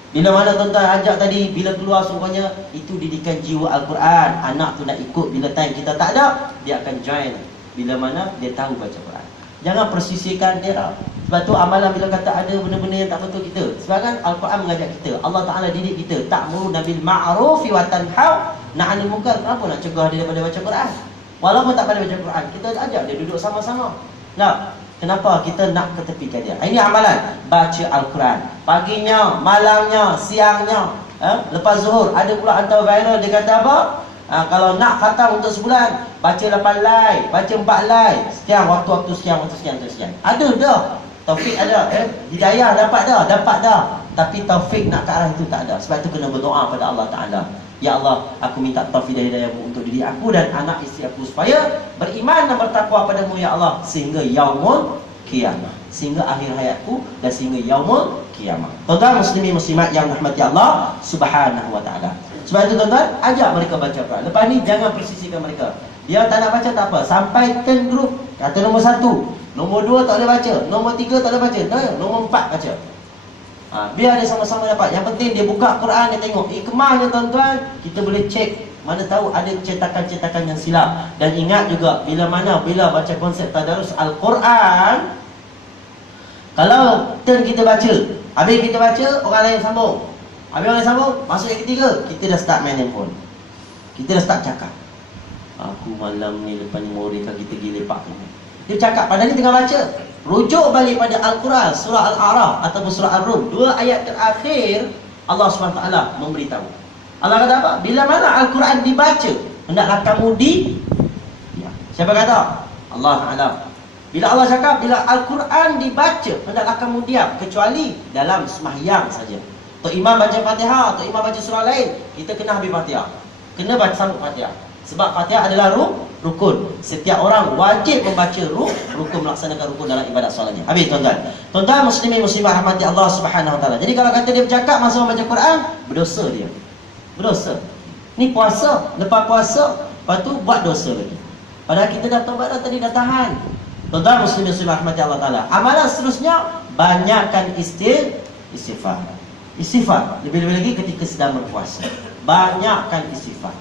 Bila mana tuan-tuan ajak tadi, bila keluar semuanya, itu didikan jiwa Al-Quran. Anak tu nak ikut, bila time kita tak ada, dia akan join. Bila mana dia tahu baca Quran. Jangan persisihkan dia. Sebab tu amalan bila kata ada benda-benda yang tak betul kita. Sebab kan Al-Quran mengajak kita, Allah Ta'ala didik kita, ta'muruna bil ma'rufi wa tanhaw 'anil munkar. Kenapa nak cegah dia daripada baca Quran? Walaupun tak pandai baca Quran, kita ajak dia duduk sama-sama. Nah, kenapa kita nak ketepikan dia? Ini amalan baca Al-Quran. Paginya, malamnya, siangnya, lepas zuhur. Ada pula antara viral, dia kata apa? Kalau nak khatam untuk sebulan, baca 8 lay, baca 4 lay, sekian waktu sekian. Ada dah. Taufik ada, hidayah dapat dah. Tapi taufik nak ke arah itu tak ada. Sebab itu kena berdoa pada Allah Ta'ala. Ya Allah, aku minta taufik dan hidayahmu untuk diri aku dan anak isteri aku, supaya beriman dan bertakwa padamu ya Allah, sehingga yaumul qiyamah, sehingga akhir hayatku, dan sehingga yaumul qiyamah. Tuan-tuan muslimin muslimat yang rahmati Allah Subhanahu Wa Ta'ala. Sebab itu tuan-tuan, ajak mereka baca Quran. Lepas ni jangan persisihkan mereka. Dia tak nak baca tak apa, sampaikan grup. Kata nombor 1, nombor 2 tak boleh baca, nombor 3 tak boleh baca, nombor 4 baca. Biar dia sama-sama dapat. Yang penting dia buka Quran, dia tengok hikmahnya tuan-tuan. Kita boleh cek, mana tahu ada cetakan-cetakan yang silap. Dan ingat juga, bila baca konsep tadarus Al-Quran, kalau turn kita baca, habis kita baca, orang lain sambung, habis orang lain sambung, masuk yang ketiga, kita dah start main handphone, kita dah start cakap, aku malam ni lepas ni mereka kita gila pak. Dia cakap, padahal ni tengah baca. Rujuk balik pada Al-Quran, surah Al-A'raf ataupun surah Ar-Rum, 2 ayat terakhir, Allah SWT memberitahu. Allah kata apa? Bila mana Al-Quran dibaca, hendaklah kamu diam. Siapa kata? Allah Ta'ala. Bila Allah cakap, bila Al-Quran dibaca, hendaklah kamu diam, kecuali dalam sembahyang saja. Tok Imam baca Fatihah, Tok Imam baca surah lain, kita kena habis Fatihah, kena baca sambung Fatihah. Sebab Fatihah adalah rukun. Setiap orang wajib membaca rukun, melaksanakan rukun dalam ibadat solatnya. Habis tuan-tuan. Tuan-tuan muslimin muslimat rahmati Allah Subhanahu wa taala. Jadi kalau kata dia bercakap masa membaca Quran, berdosa dia. Berdosa. Ni puasa, lepas puasa, lepas tu buat dosa lagi. Padahal kita dah taubat dah tadi, dah tahan. Tuan-tuan muslimin muslimat rahmati Allah taala. Amalan seterusnya, banyakkan istighfar. Istighfar. Lebih-lebih lagi ketika sedang berpuasa. Banyakkan istighfar.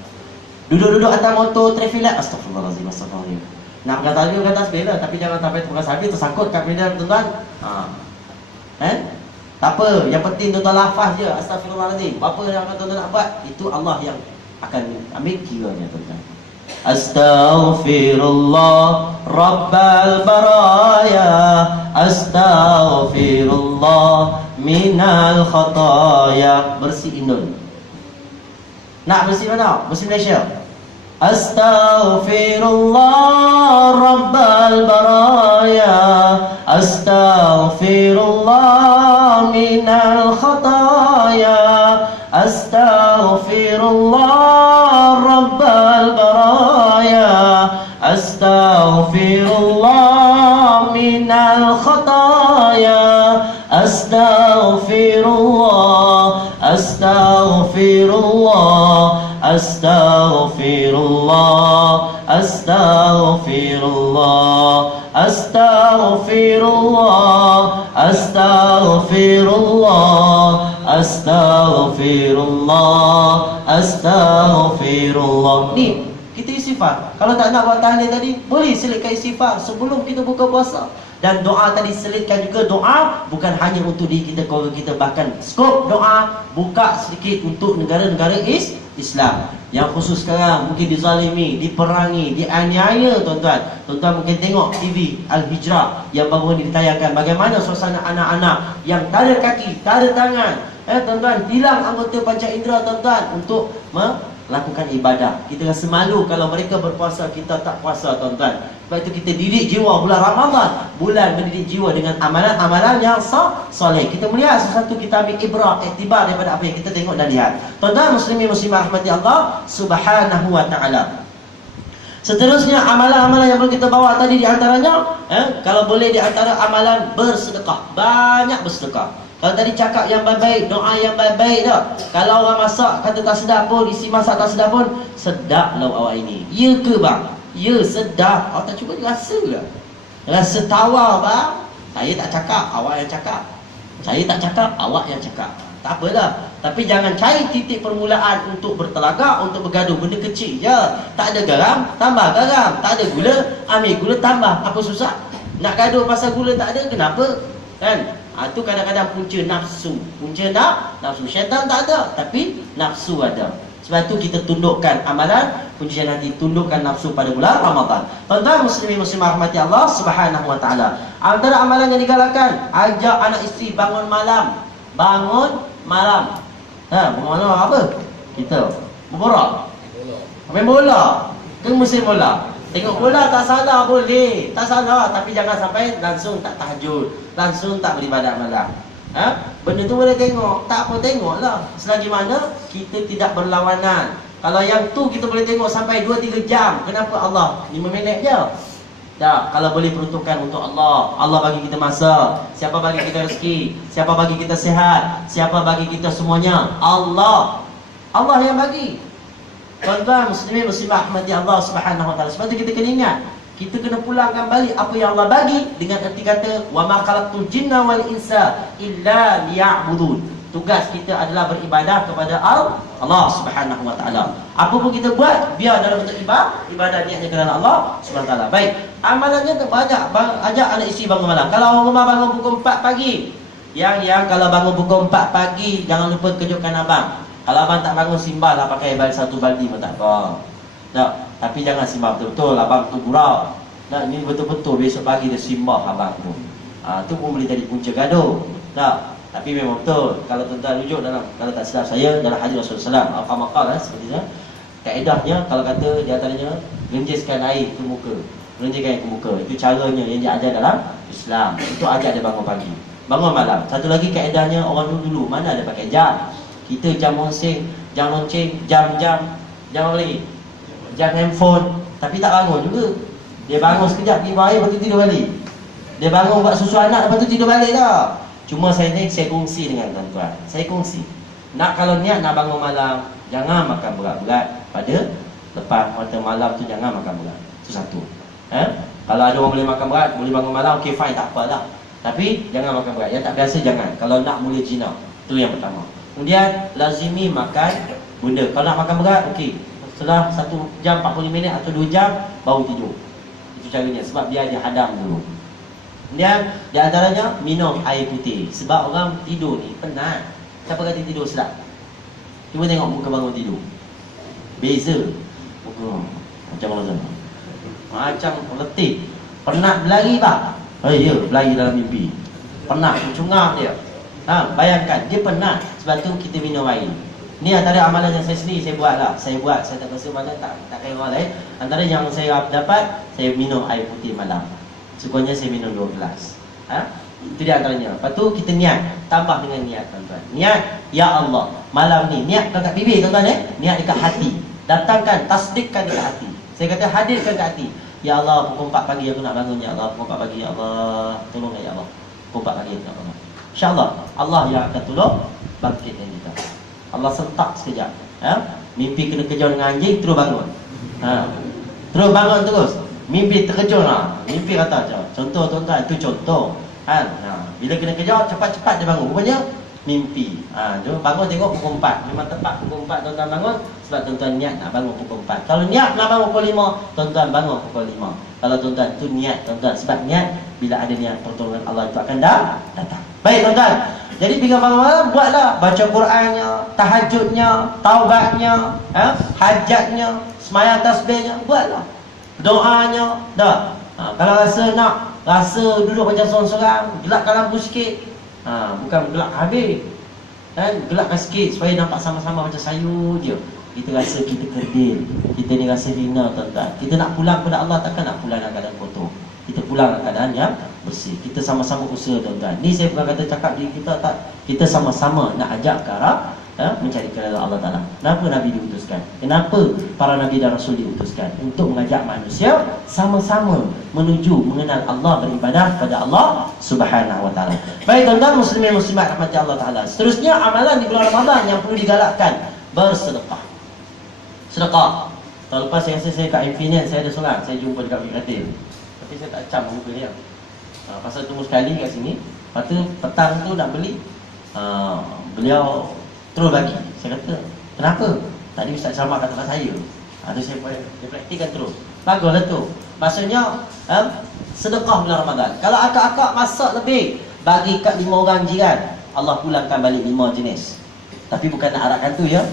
Duduk-duduk atas motor, traffic light, astagfirullahalazim, astagfirullahalazim. Nak berkata tadi berkata sepeda, tapi jangan sampai terbuka habis tersangkut kat pedal tuan-tuan. Tak apa, yang penting tuan-tuan lafaz je, astagfirullahalazim. Apa yang tuan-tuan nak buat, itu Allah yang akan ambil kiranya tuan-tuan. Astaghfirullah Rabbal baraya, astaghfirullah minal khataya. Bersih Indon. Nak bersih mana? Bersih Malaysia. Astaghfirullah Rabbal baraya, astaghfirullah minal khataya, astaghfirullah Rabbal baraya, astaghfirullah minal khataya, astaghfirullah, astaghfirullah, astaghfirullah, astaghfirullah, astaghfirullah, astaghfirullah, astaghfirullah, astaghfirullah. Ni kita istighfar. Kalau tak nak buat tahlil tadi, boleh selitkan istighfar sebelum kita buka puasa. Dan doa tadi selitkan juga doa bukan hanya untuk diri kita, keluarga kita, bahkan skop doa buka sedikit untuk negara-negara Islam yang khusus sekarang mungkin dizalimi, diperangi, dianiaya tuan-tuan. Tuan-tuan mungkin tengok TV Al-Hijrah yang baru ni ditayangkan bagaimana suasana anak-anak yang tak ada kaki, tak ada tangan, tuan-tuan, hilang anggota panca indera tuan-tuan untuk melakukan ibadah. Kita rasa malu kalau mereka berpuasa, kita tak puasa tuan-tuan. Sebab itu kita didik jiwa bulan Ramadan, bulan mendidik jiwa dengan amalan-amalan yang soleh. Kita melihat sesuatu, kita ambil ibrah, iktibar daripada apa yang kita tengok dan lihat. Tuan-tuan muslimin muslimat rahmati Allah Subhanahu wa taala. Seterusnya amalan-amalan yang perlu kita bawa tadi di antaranya, kalau boleh di antara amalan bersedekah, banyak bersedekah. Kalau tadi cakap yang baik-baik, doa yang baik-baik tak. Kalau orang masak kata tak sedap pun, isi masak tak sedap pun, sedap lah awak ini. Ya ke bang? Ya sedap. Awak tak cuba rasa ke? Rasa tawar bang? Saya tak cakap, awak yang cakap. Saya tak cakap, awak yang cakap. Tak apalah. Tapi jangan cari titik permulaan untuk bertelagak, untuk bergaduh. Benda kecil je. Tak ada garam, tambah garam. Tak ada gula, ambil gula tambah. Apa susah? Nak gaduh pasal gula tak ada, kenapa? Kan? Itu kadang-kadang punca nafsu. Punca nafsu. Syaitan tak ada, tapi nafsu ada. Sebab itu kita tundukkan amalan punca nanti, tundukkan nafsu pada bulan Ramadan. Tuan-tuan muslimin muslimah rahmati Allah Subhanahu wa taala. Antara amalan yang digalakkan, ajak anak isteri bangun malam. Bangun malam. Bangun malam apa? Kita berborak. Main bola. Ke musim bola. Tengok bola tak salah boleh, tak salah, tapi jangan sampai langsung tak tahajud, langsung tak beribadat malam. Benda tu boleh tengok, tak apa tengoklah. Selagi mana kita tidak berlawanan. Kalau yang tu kita boleh tengok sampai 2-3 jam, kenapa Allah 5 minit je? Tak, kalau boleh peruntukkan untuk Allah. Allah bagi kita masa. Siapa bagi kita rezeki? Siapa bagi kita sihat? Siapa bagi kita semuanya? Allah. Allah yang bagi. Tuan-tuan muslimin muslimat rahmati Allah Subhanahu wa taala. Sebab itu kita kena ingat, kita kena pulangkan balik apa yang Allah bagi dengan erti kata wa ma khalaqtul jinna wal insa illa liya'budun. Tugas kita adalah beribadah kepada Allah Subhanahu wa taala. Apa pun kita buat biar dalam bentuk ibadah niatnya kerana Allah Subhanahu wa taala. Baik, amalannya banyak. Ajak anak isteri bangun malam. Kalau orang rumah bangun pukul 4 pagi, yang kalau bangun pukul 4 pagi jangan lupa kejutkan abang. Kalau abang tak bangun, simbah lah pakai satu baldi pun tak apa. Tak, tapi jangan simbah betul-betul, abang tu gurau. Tak, ini betul-betul besok pagi dia simbah abang tu. Tu pun boleh jadi punca gaduh. Tak, tapi memang betul. Kalau tuan-tuan rujuk dalam, kalau tak silap saya, dalam hadis Rasulullah SAW, al-famakal seperti itu. Kaedahnya, kalau kata di antaranya, genjiskan air ke muka. Genjiskan air ke muka. Itu caranya yang dia ajar dalam Islam. Itu ajak dia bangun pagi. Bangun malam. Satu lagi kaedahnya, orang dulu mana ada pakai jam. Kita jam lonceng, jam-jam, jam apa lagi? pejam handphone, tapi tak bangun juga. Dia bangun sekejap, pergi buang air, lepas tu tidur balik. Dia bangun buat susu anak, lepas tu tidur balik dah. Cuma saya kongsi dengan tuan-tuan. Saya kongsi. Kalau niat nak bangun malam, jangan makan berat-berat pada lepas waktu malam tu, jangan makan berat. Itu satu. Kalau ada orang boleh makan berat, boleh bangun malam, okey fine, tak apalah. Tapi jangan makan berat. Yang tak biasa jangan. Kalau nak mula jinak, itu yang pertama. Kemudian lazimi makan benda. Kalau nak makan berat, okey. Setelah 1 jam 45 minit atau 2 jam baru tidur. Itu caranya, sebab biar dia hadam dulu. Kemudian di antaranya minum air putih. Sebab orang tidur ni penat. Siapa kata tidur sedap? Cuba tengok muka bangun tidur. Beza muka macam mana? Macam letih. Penat berlari bah. Ya, berlari dalam mimpi. Penat, mencungap dia. Bayangkan, dia penat. Sebab tu kita minum air. Ni antara amalan yang saya sendiri saya buat lah. Saya tak rasa mana, tak kaya orang lain. Antara yang saya dapat, saya minum air putih malam. Sekurangnya saya minum 2 gelas. Itu dia antaranya. Lepas tu kita niat. Tambah dengan niat tuan-tuan. Niat, ya Allah, malam ni. Niat dekat bibir tuan-tuan Niat dekat hati. Datangkan, tasdikkan dekat hati. Saya kata hadirkan dekat hati. Ya Allah, pukul 4 pagi aku nak bangun. Ya Allah, pukul 4 pagi. Ya Allah, tolong ya Allah. Pukul 4 pagi aku nak bangun. InsyaAllah, Allah yang akan tolong bangkitkan kita. Allah sentak sekejap. Mimpi kena kejar dengan anjing, terus bangun. Terus bangun terus. Mimpi terkejut lah. Mimpi kata je. Contoh tuan-tuan, itu contoh. Bila kena kejar, cepat-cepat dia bangun. Rupanya mimpi. Jom bangun tengok pukul 4. Memang tepat pukul 4 tuan-tuan bangun. Sebab tuan-tuan niat nak bangun pukul 4. Kalau niat nak bangun pukul 5, tuan-tuan bangun pukul 5. Kalau tuan-tuan tu niat tuan-tuan. Sebab niat, bila ada niat, pertolongan Allah itu akan datang. Baik tuan-tuan. Jadi bila bangun malam, buatlah. Baca Qurannya, tahajudnya, taubatnya, hajatnya, semayang tasbihnya. Buatlah. Doanya. Dah. Kalau rasa duduk macam seorang-seorang, gelapkan lampu sikit. Bukan gelap habis. Gelapkan sikit supaya nampak sama-sama macam sayur je. Kita rasa kita kerdil. Kita ni rasa hina tuan-tuan. Kita nak pulang kepada Allah, takkan nak pulang dalam keadaan kotor. Kita pulang dalam keadaan yang bersih. Kita sama-sama usaha tuan-tuan. Ni saya bukan kata cakap diri kita, tak. Kita sama-sama nak ajak ke arah mencari keridhaan Allah Ta'ala. Kenapa Nabi diutuskan? Kenapa para Nabi dan Rasul diutuskan? Untuk mengajak manusia sama-sama menuju mengenal Allah, beribadah kepada Allah Subhanahu Wa Ta'ala. Baik tuan-tuan, muslimin muslimat rahmati Allah Ta'ala. Seterusnya amalan di bulan Ramadan yang perlu digalakkan, bersedekah. Sedekah. Tahun lepas saya rasa saya kat Infinite, saya ada seorang, saya jumpa dekat Mikatil. Tapi saya tak cam muka dia. Pasal tunggu sekali kat sini. Lepas tu petang tu nak beli, beliau terus bagi. Saya kata, kenapa? Tadi Ustaz Syamak kata kat saya. Tu saya praktikkan terus. Baguslah tu. Maksudnya sedekah bulan Ramadan. Kalau akak-akak masak lebih, bagi kat 5 orang jiran, Allah pulangkan balik 5 jenis. Tapi bukan nak arahkan tu ya.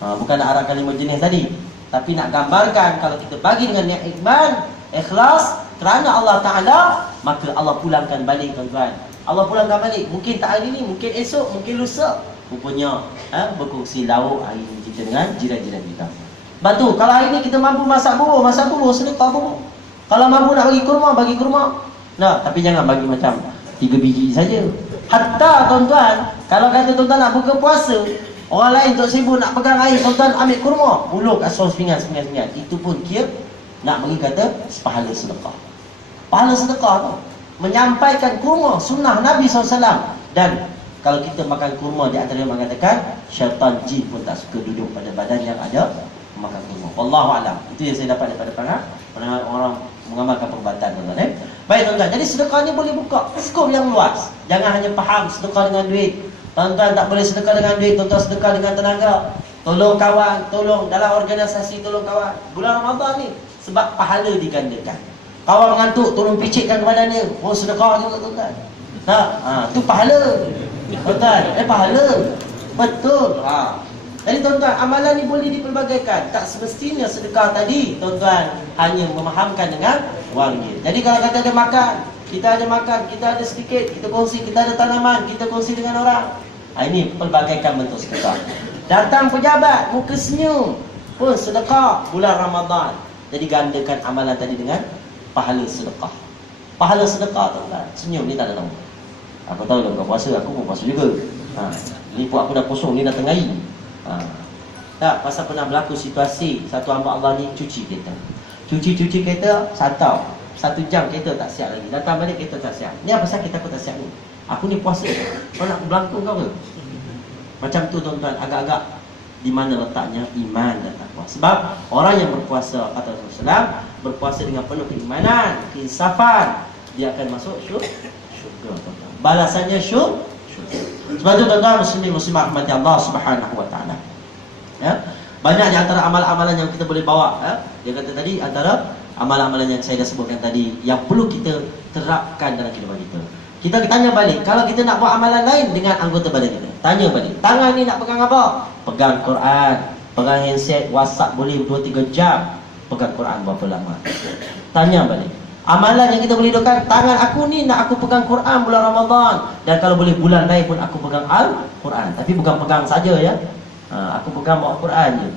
Bukan nak arahkan 5 jenis tadi. Tapi nak gambarkan kalau kita bagi dengan niat iman, ikhlas kerana Allah Ta'ala, maka Allah pulangkan balik tuan-tuan. Allah pulangkan balik. Mungkin tak hari ni, mungkin esok, mungkin lusa. Rupanya berkongsi lauk hari ni kita dengan jiran-jiran kita. Batu, kalau hari ni kita mampu masak bubur, sedekah bubur. Kalau mampu nak bagi kurma. Nah, tapi jangan bagi macam 3 biji saja. Hatta tuan-tuan, kalau kata tuan-tuan nak buka puasa, orang lain tak sibuk nak pegang air, tuan-tuan ambil kurma, ulur kat seorang sepinggan. Itu pun kira nak bagi kata sepahala sedekah. Pahala sedekah tu menyampaikan kurma sunnah Nabi SAW. Dan kalau kita makan kurma, di antaranya mengatakan syaitan jin pun tak suka duduk pada badan yang ada makan kurma. Wallahu a'lam. Itu yang saya dapat daripada orang mengamalkan perubatan tuan-tuan. Baik tuan-tuan, jadi sedekah ni boleh buka skop yang luas. Jangan hanya faham sedekah dengan duit. Tuan-tuan tak boleh sedekah dengan duit, tuan-tuan sedekah dengan tenaga. Tolong kawan, tolong dalam organisasi, tolong kawan. Bulan Ramadan ni sebab pahala digandakan. Kawan mengantuk, tolong picitkan kepada dia. Oh, sedekah juga tuan-tuan. Tu pahala. Tuan-tuan, pahala. Betul. Jadi tuan-tuan, amalan ni boleh dipelbagaikan. Tak semestinya sedekah tadi tuan-tuan hanya memahamkan dengan wang. Jadi kalau kata ada makan, kita ada sedikit, kita kongsi, kita ada tanaman, kita kongsi dengan orang. Ini pelbagaikan bentuk sedekah. Datang pejabat, muka senyum, pun sedekah bulan Ramadan. Jadi gandakan amalan tadi dengan pahala sedekah. Pahala sedekah tuan-tuan. Senyum ni tak ada nama. Aku tahu dah buka puasa, aku pun puasa juga. Ni pun aku dah kosong, ni dah tengah hari. Tak, pasal pernah berlaku situasi satu hamba Allah ni cuci kereta. Cuci kereta, santau. 1 jam kereta tak siap lagi. Datang balik kereta tak siap. Ni apa pasal kereta aku tak siap ni? Aku ni puasa. Kau nak berlangkung kau ke? Macam tu tuan-tuan, agak-agak di mana letaknya iman dan takwa. Sebab orang yang berpuasa, kata Rasulullah, berpuasa dengan penuh keimanan, keinsafan, dia akan masuk syurga, tuan-tuan. Balasannya syurga. Sebab itu tuan-tuan muslimah rahmati Allah Subhanahu wa taala. Ya. Banyak di antara amalan-amalan yang kita boleh bawa, ya. Dia kata tadi antara amalan-amalan yang saya dah sebutkan tadi yang perlu kita terapkan dalam kehidupan kita. Kita tanya balik, kalau kita nak buat amalan lain dengan anggota badan kita, tanya balik, tangan ni nak pegang apa? Pegang Quran, pegang handset, WhatsApp boleh 2-3 jam. Pegang Quran berapa lama? Tanya balik. Amalan yang kita boleh hidupkan, tangan aku ni nak aku pegang Quran bulan Ramadan, dan kalau boleh bulan lain pun aku pegang Al-Quran. Tapi bukan pegang saja ya. Aku pegang bawa Quran je.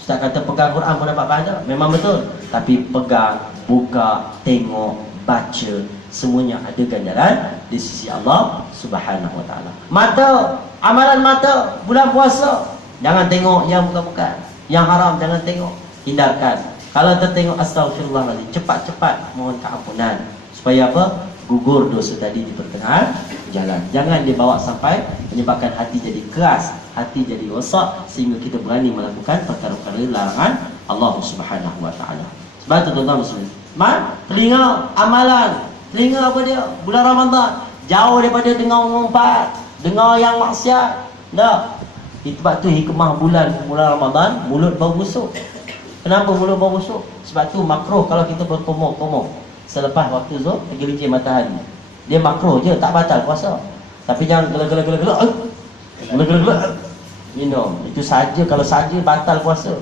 Ustaz kata pegang Quran pun dapat pahala. Memang betul. Tapi pegang, buka, tengok, baca, semuanya ada ganjaran di sisi Allah Subhanahu wa taala. Mata, amalan mata bulan puasa, jangan tengok yang bukan-bukan. Yang haram jangan tengok, hindarkan. Kalau tertengok, astagfirullahaladzim, cepat-cepat mohon keampunan. Supaya apa? Gugur dosa tadi di pertengahan jalan. Jangan dibawa sampai menyebabkan hati jadi keras, hati jadi rosak, sehingga kita berani melakukan perkara-perkara larangan Allah Subhanahu wa taala. Sebab itu tuan-tuan muslimin, telinga amalan, telinga apa dia? Bulan Ramadan, jauh daripada dengar mengumpat, dengar yang maksiat. Dah. Sebab tu hikmah bulan Ramadan, mulut bau busuk. Kenapa mulut bau busuk? Sebab tu makruh kalau kita berkomor-komor selepas waktu zuhur, tergelincir matahari. Dia makruh je, tak batal puasa. Tapi jangan gelak-gelak minum. Itu saja, kalau saja batal puasa.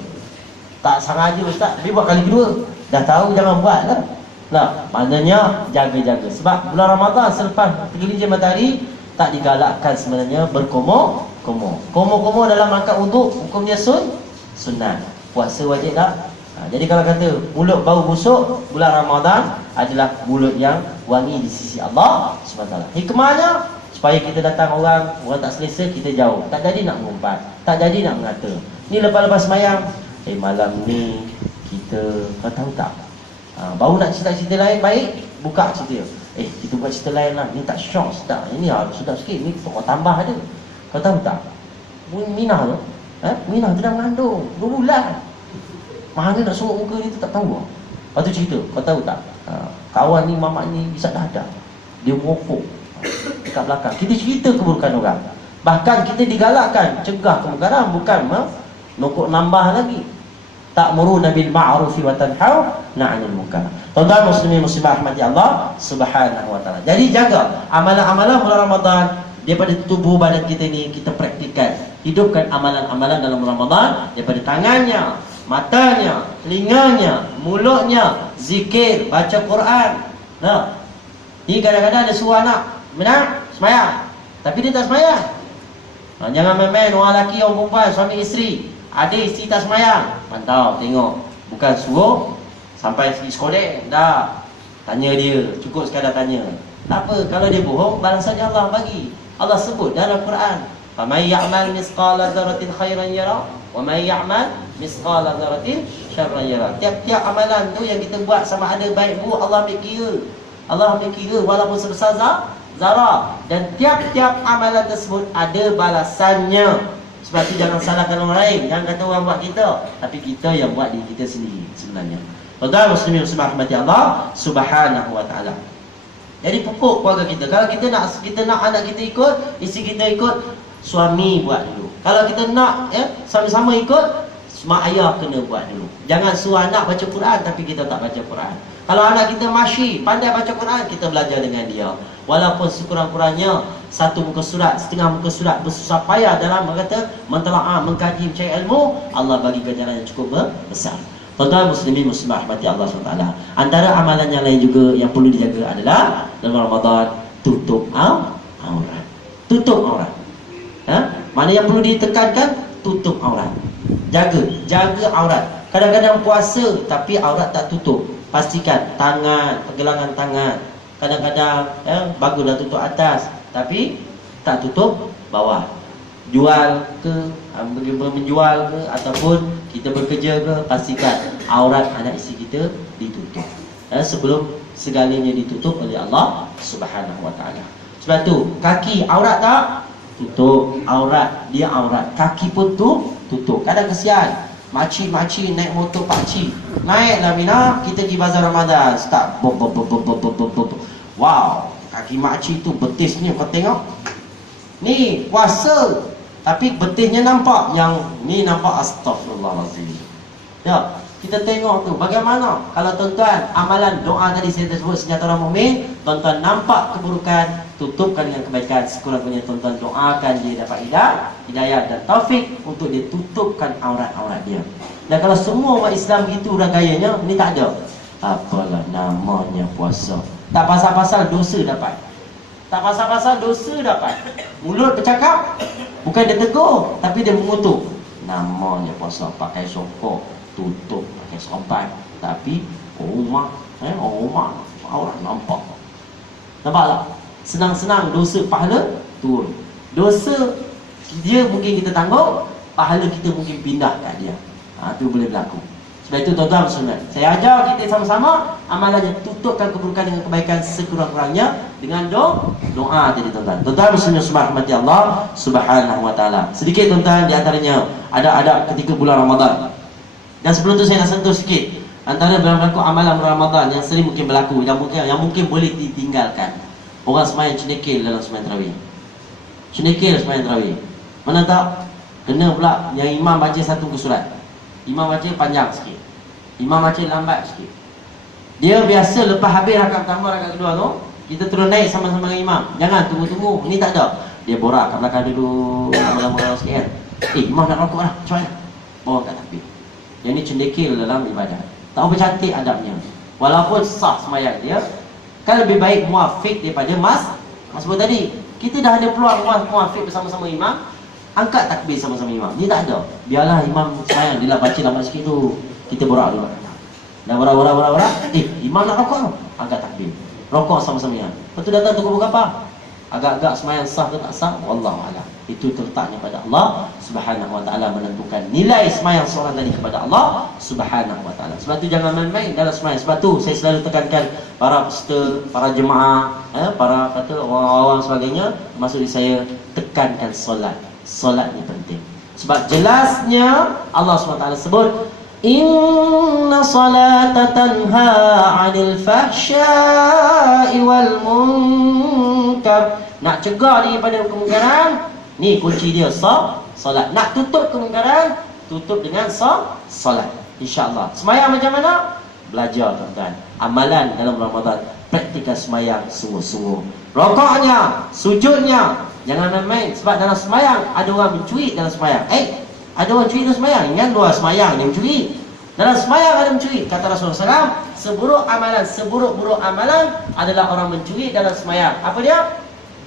Tak sengaja ustaz, tapi buat kali kedua. Dah tahu jangan buat lah. Nah, maknanya jaga-jaga. Sebab bulan Ramadan selepas tergelincir matahari tak digalakkan sebenarnya berkomor-komor. Komor-komor dalam rangka wuduk hukumnya sunnah. Puasa wajib tak? Jadi kalau kata mulut bau busuk, bulan Ramadan adalah mulut yang wangi di sisi Allah SWT. Hikmahnya supaya kita datang orang tak selesa, kita jauh. Tak jadi nak mengumpat, tak jadi nak mengata. Ni lepas-lepas semayang, malam ni kita, kau tahu tak, baru nak cerita-cerita lain, baik, buka cerita. Kita buat cerita lain lah, ni tak syok sedap. Ini sedap sikit, ni kau tambah ada. Kau tahu tak, Minah tu, Minah tu dah mengandung 2 bulan. Mana nak suruh muka ni tu tak tahu. Lepas tu cerita, kau tahu tak, kawan ni mamak ni bisa dadah, dia merokok dekat belakang. Kita cerita keburukan orang. Bahkan kita digalakkan cegah kemungkaran, bukan nokok nambah lagi. Ta'muruna bil ma'rufi wa tanhaw 'anil munkar. Tuan-tuan muslimin muslimat rahmati Allah Subhanahu wa taala. Jadi jaga amalan-amalan bulan Ramadan daripada tubuh badan kita ni, kita praktikkan. Hidupkan amalan-amalan dalam Ramadan daripada tangannya, matanya, telinganya, mulutnya, zikir, baca Quran. Nah, ni kadang-kadang ada suruh anak, benar? Semayang. Tapi dia tak semayang. Jangan main-main orang lelaki, orang perempuan, suami isteri. Ada isteri tak semayang, pantau, tengok. Bukan suruh sampai sekolah, dah. Tanya dia, cukup sekadar tanya. Tak apa, kalau dia bohong, balasannya Allah bagi. Allah sebut dalam Quran, "Faman ya'mal misqala dzarratin khairan yara, wa man ya'mal misqala dzarratin syarran yara." Tiap-tiap amalan tu yang kita buat, sama ada baik buruk, Allah ambil kira. Allah ambil kira walaupun sebesar zarah, dan tiap-tiap amalan tersebut ada balasannya. Sebab tu jangan salahkan orang lain, jangan kata orang buat kita, tapi kita yang buat diri kita sendiri sebenarnya. Tuan-tuan muslimin muslimat rahmati Allah Subhanahu wa taala. Jadi pokok keluarga kita, kalau kita nak anak kita ikut, isteri kita ikut, suami buat dulu. Kalau kita nak sama-sama ikut, mak ayah kena buat dulu. Jangan suruh anak baca Quran tapi kita tak baca Quran. Kalau anak kita masih pandai baca Quran, kita belajar dengan dia. Walaupun sekurang-kurangnya 1 muka surat, setengah muka surat, bersusah payah dalam mentelaah, mengkaji, mencari ilmu, Allah bagi ganjaran yang cukup besar. Tuan-tuan muslimin muslimat rahmati Allah SWT. Antara amalan yang lain juga yang perlu dijaga adalah dalam Ramadan, tutup aurat. Tutup aurat. Mana yang perlu ditekankan, tutup aurat. Jaga aurat. Kadang-kadang puasa tapi aurat tak tutup. Pastikan tangan, pergelangan tangan. Kadang-kadang baguslah tutup atas tapi tak tutup bawah. Jual ke, menjual ke ataupun kita bekerja ke, pastikan aurat anak isteri kita ditutup sebelum segalanya ditutup oleh Allah Subhanahu wa taala. Sebab tu kaki aurat tak? Tutup. Aurat dia aurat, kaki pun tutup. Kadang kesian makcik-makcik naik motor pakcik, naiklah Mina, kita pergi bazar Ramadan, start bop bop bop bop bop bop bop. Wow, kaki makcik tu betisnya kau tengok. Ni puasa tapi betisnya nampak, yang ni nampak, astagfirullahalazim. Ya, kita tengok tu bagaimana kalau tuan-tuan amalan doa tadi saya tersebut sejahtera mukmin, tuan-tuan nampak keburukan, tutupkan dengan kebaikan. Sekurang-kurangnya tuan-tuan doakan dia dapat hidayah dan taufik untuk dia tutupkan aurat-aurat dia. Dan kalau semua umat Islam gitu gayanya, ni tak ada. Apalah namanya puasa. Tak pasal-pasal dosa dapat. Tak pasal-pasal dosa dapat. Mulut bercakap, bukan dia tegur, tapi dia mengutuk. Namanya puasa, pakai sokok, tutup pakai sopan, tapi rumah aurat nampak. Nampak tak? Senang-senang dosa pahala turun. Dosa dia mungkin kita tanggung, pahala kita mungkin pindah kat dia. Itu boleh berlaku. Sebab itu tuan-tuan sunat, saya ajar kita sama-sama amalannya, tutupkan keburukan dengan kebaikan sekurang-kurangnya dengan doa tadi tuan-tuan. Tuan-tuan sunat rahmati Allah Subhanahu wa taala. Sedikit tuan-tuan di antaranya ada adab ketika bulan Ramadan. Dan sebelum tu saya nak sentuh sikit antara berlaku amalan Ramadan yang sering mungkin berlaku, yang mungkin boleh ditinggalkan. Orang sembahyang cendekia dalam sembahyang tarawih. Cendekia sembahyang tarawih. Mana tak? Kena pula yang imam baca satu muka surat. Imam baca panjang sikit, imam baca lambat sikit. Dia biasa lepas habis rakaat pertama, rakaat kedua tu, kita terus naik sama-sama dengan imam. Jangan tunggu-tunggu. Ini tak ada. Dia borak kat belakang dulu, lama-lama sikit kan. Imam nak rokok lah, cepat. Bawa kat takbir. Yang ni cendekil dalam ibadat. Tak apa cantik adabnya. Walaupun sah semayang dia, kan lebih baik muafiq daripada mas sebut tadi. Kita dah ada peluang muafiq bersama-sama imam, angkat takbir sama-sama imam. Ni tak ada. Biarlah imam semayang, dia lah baca lambat sikit tu, kita borak dulu. Dah borak. Imam nak rokok tu, angkat takbir, rokok sama-sama imam. Lepas tu datang tunggu buka apa? Agak-agak semayang sah ke tak sah, wallahu a'lam. Itu terletaknya pada Allah Subhanahu wa taala menentukan nilai semayang seorang tadi kepada Allah Subhanahu wa taala. Sebab tu jangan main-main dalam semayang. Sebab tu saya selalu tekankan para peserta, para jemaah, para kata orang-orang sebagainya, termasuk saya tekankan solat. Solat ni penting. Sebab jelasnya Allah SWT sebut, inna salata tanha 'anil fahsya'i wal munkar. Nak cegah daripada kemungkaran, ni kunci dia, solat. Nak tutup kemungkaran, tutup dengan solat. InsyaAllah. Semayang macam mana? Belajar tuan-tuan. Amalan dalam Ramadan, praktikkan semayang sungguh-sungguh. Rokoknya, sujudnya, jangan main-main. Sebab dalam semayang ada orang mencuri dalam semayang. Ada orang mencuri dalam semayang. Ingat luar semayang dia mencuri. Dalam semayang ada mencuri. Kata Rasulullah SAW, seburuk-buruk amalan adalah orang mencuri dalam semayang. Apa dia?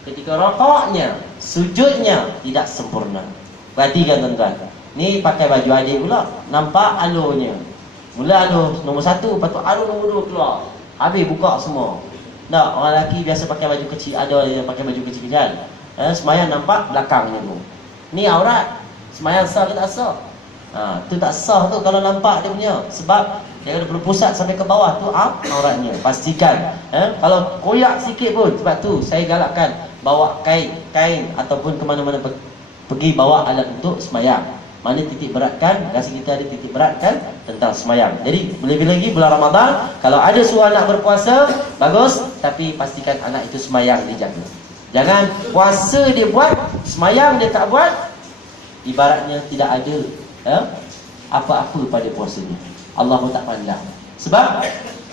Ketika rokoknya, sujudnya tidak sempurna. Perhatikan tuan-tuan. Ni pakai baju adik pula, nampak alurnya. Mula alur nombor 1, lepas tu alur nombor 2 keluar. Habis buka semua. Tak, orang lelaki biasa pakai baju kecil, ada yang pakai baju kecil-kecil. Semayang nampak belakangnya tu. Ni aurat. Semayang sah ke tak sah? Tu tak sah tu kalau nampak dia punya. Sebab dia daripada pusat sampai ke bawah tu auratnya. Pastikan. Kalau koyak sikit pun, sebab tu saya galakkan bawa kain ataupun ke mana-mana pergi bawa alat untuk semayang. Mana titik beratkan, rasa kita ada titik beratkan tentang semayang. Jadi lebih-lagi bulan Ramadan, kalau ada suruh anak berpuasa, bagus, tapi pastikan anak itu semayang dijaga. Jangan puasa dia buat, semayang dia tak buat, ibaratnya tidak ada apa-apa pada puasanya. Allah pun tak pandang. Sebab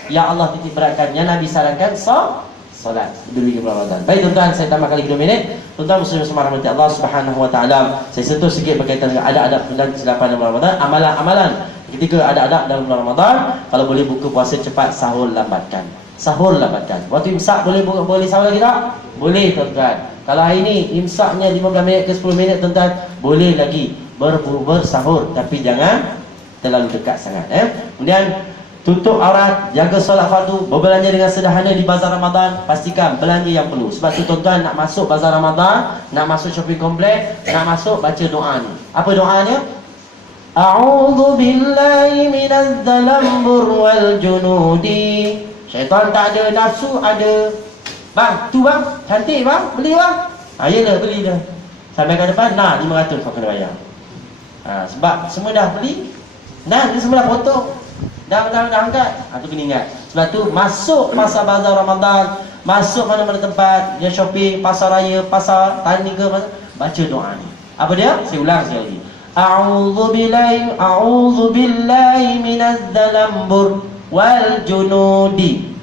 yang Allah titik beratkan, yang Nabi sarankan solat dulu di bulan Ramadan. Baik tuan-tuan, saya tambahkan lagi 2 minit. Tuan-tuan muslimin semua rahmati Allah Subhanahu wa taala. Saya sentuh sikit berkaitan dengan adab-adab dan kesilapan dalam Ramadan, amalan-amalan ketika ada adab dalam bulan Ramadan. Kalau boleh buka puasa cepat, sahur lambatkan. Waktu imsak boleh sahur lagi tak? Boleh tuan-tuan. Kalau hari ni imsaknya 15 minit ke 10 minit tuan-tuan, boleh lagi bersahur, tapi jangan terlalu dekat sangat. Kemudian tutup aurat, jaga solat fardu, berbelanja dengan sederhana di bazar Ramadan, pastikan belanja yang perlu. Sebab tu tuan-tuan nak masuk bazar Ramadan, nak masuk shopping complex, nak masuk baca doa ni. Apa doanya? A'udzu billahi minaz zalambur wal junudi. Syaitan tak ada, nafsu ada. Bang, tu bang, cantik bang, beli bang. Yelah, beli dah. Sampai ke depan, nah 500 kau kena bayar. Sebab semua dah beli, nah dia semua dah potong. Dah angkat. Tu kena ingat. Sebab tu masuk pasar bazar Ramadan, masuk mana-mana tempat, dia shopping, pasar raya, pasar tani ke, baca doa ni. Apa dia? Saya ulang sekali lagi. A'udzu billahi minaz zalambur wal junudi.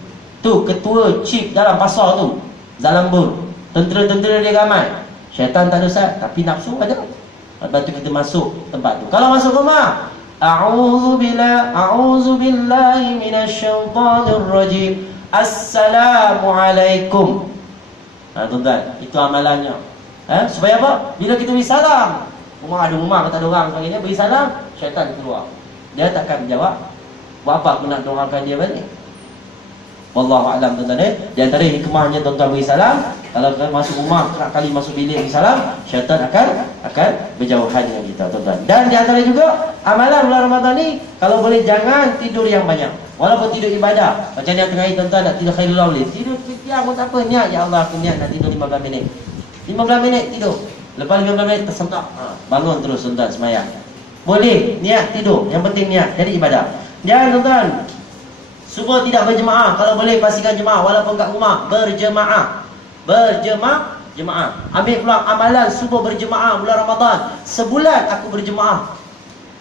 Tu ketua chief dalam pasar tu, Zalambur. Tentera-tentera dia ramai. Syaitan tak ada sat, tapi nafsu ada. Lepas tu kita masuk tempat tu. Kalau masuk rumah, A'udzu billahi minasyaitonir rajim. Assalamualaikum. Tuan-tuan, itu amalannya. Supaya apa? Bila kita beri salam, rumah tak ada orang sebagainya, beri salam, syaitan keluar. Dia takkan menjawab. Buat apa aku nak doakan dia balik? Wallahu a'lam, tuan-tuan. Di antara hikmahnya tuan-tuan beri salam, kalau masuk rumah, kali masuk bilik beri salam, syaitan akan berjauhan dengan kita, tuan-tuan. Dan di antara juga amalan bulan Ramadan ni, kalau boleh jangan tidur yang banyak. Walaupun tidur ibadah. Macam yang tengah hari tuan-tuan nak tidur khairul laulil. Tidur ketiak pun tak apa, niat ya Allah aku niat nak tidur 15 minit. 15 minit tidur. Lepas 15 minit tersentak, bangun terus tuan-tuan semayang. Boleh niat tidur, yang penting niat jadi ibadah. Jangan tuan-tuan subuh tidak berjemaah. Kalau boleh pastikan jemaah, walaupun kat rumah berjemaah. Jemaah. Ambil peluang amalan subuh berjemaah bulan Ramadan. Sebulan aku berjemaah,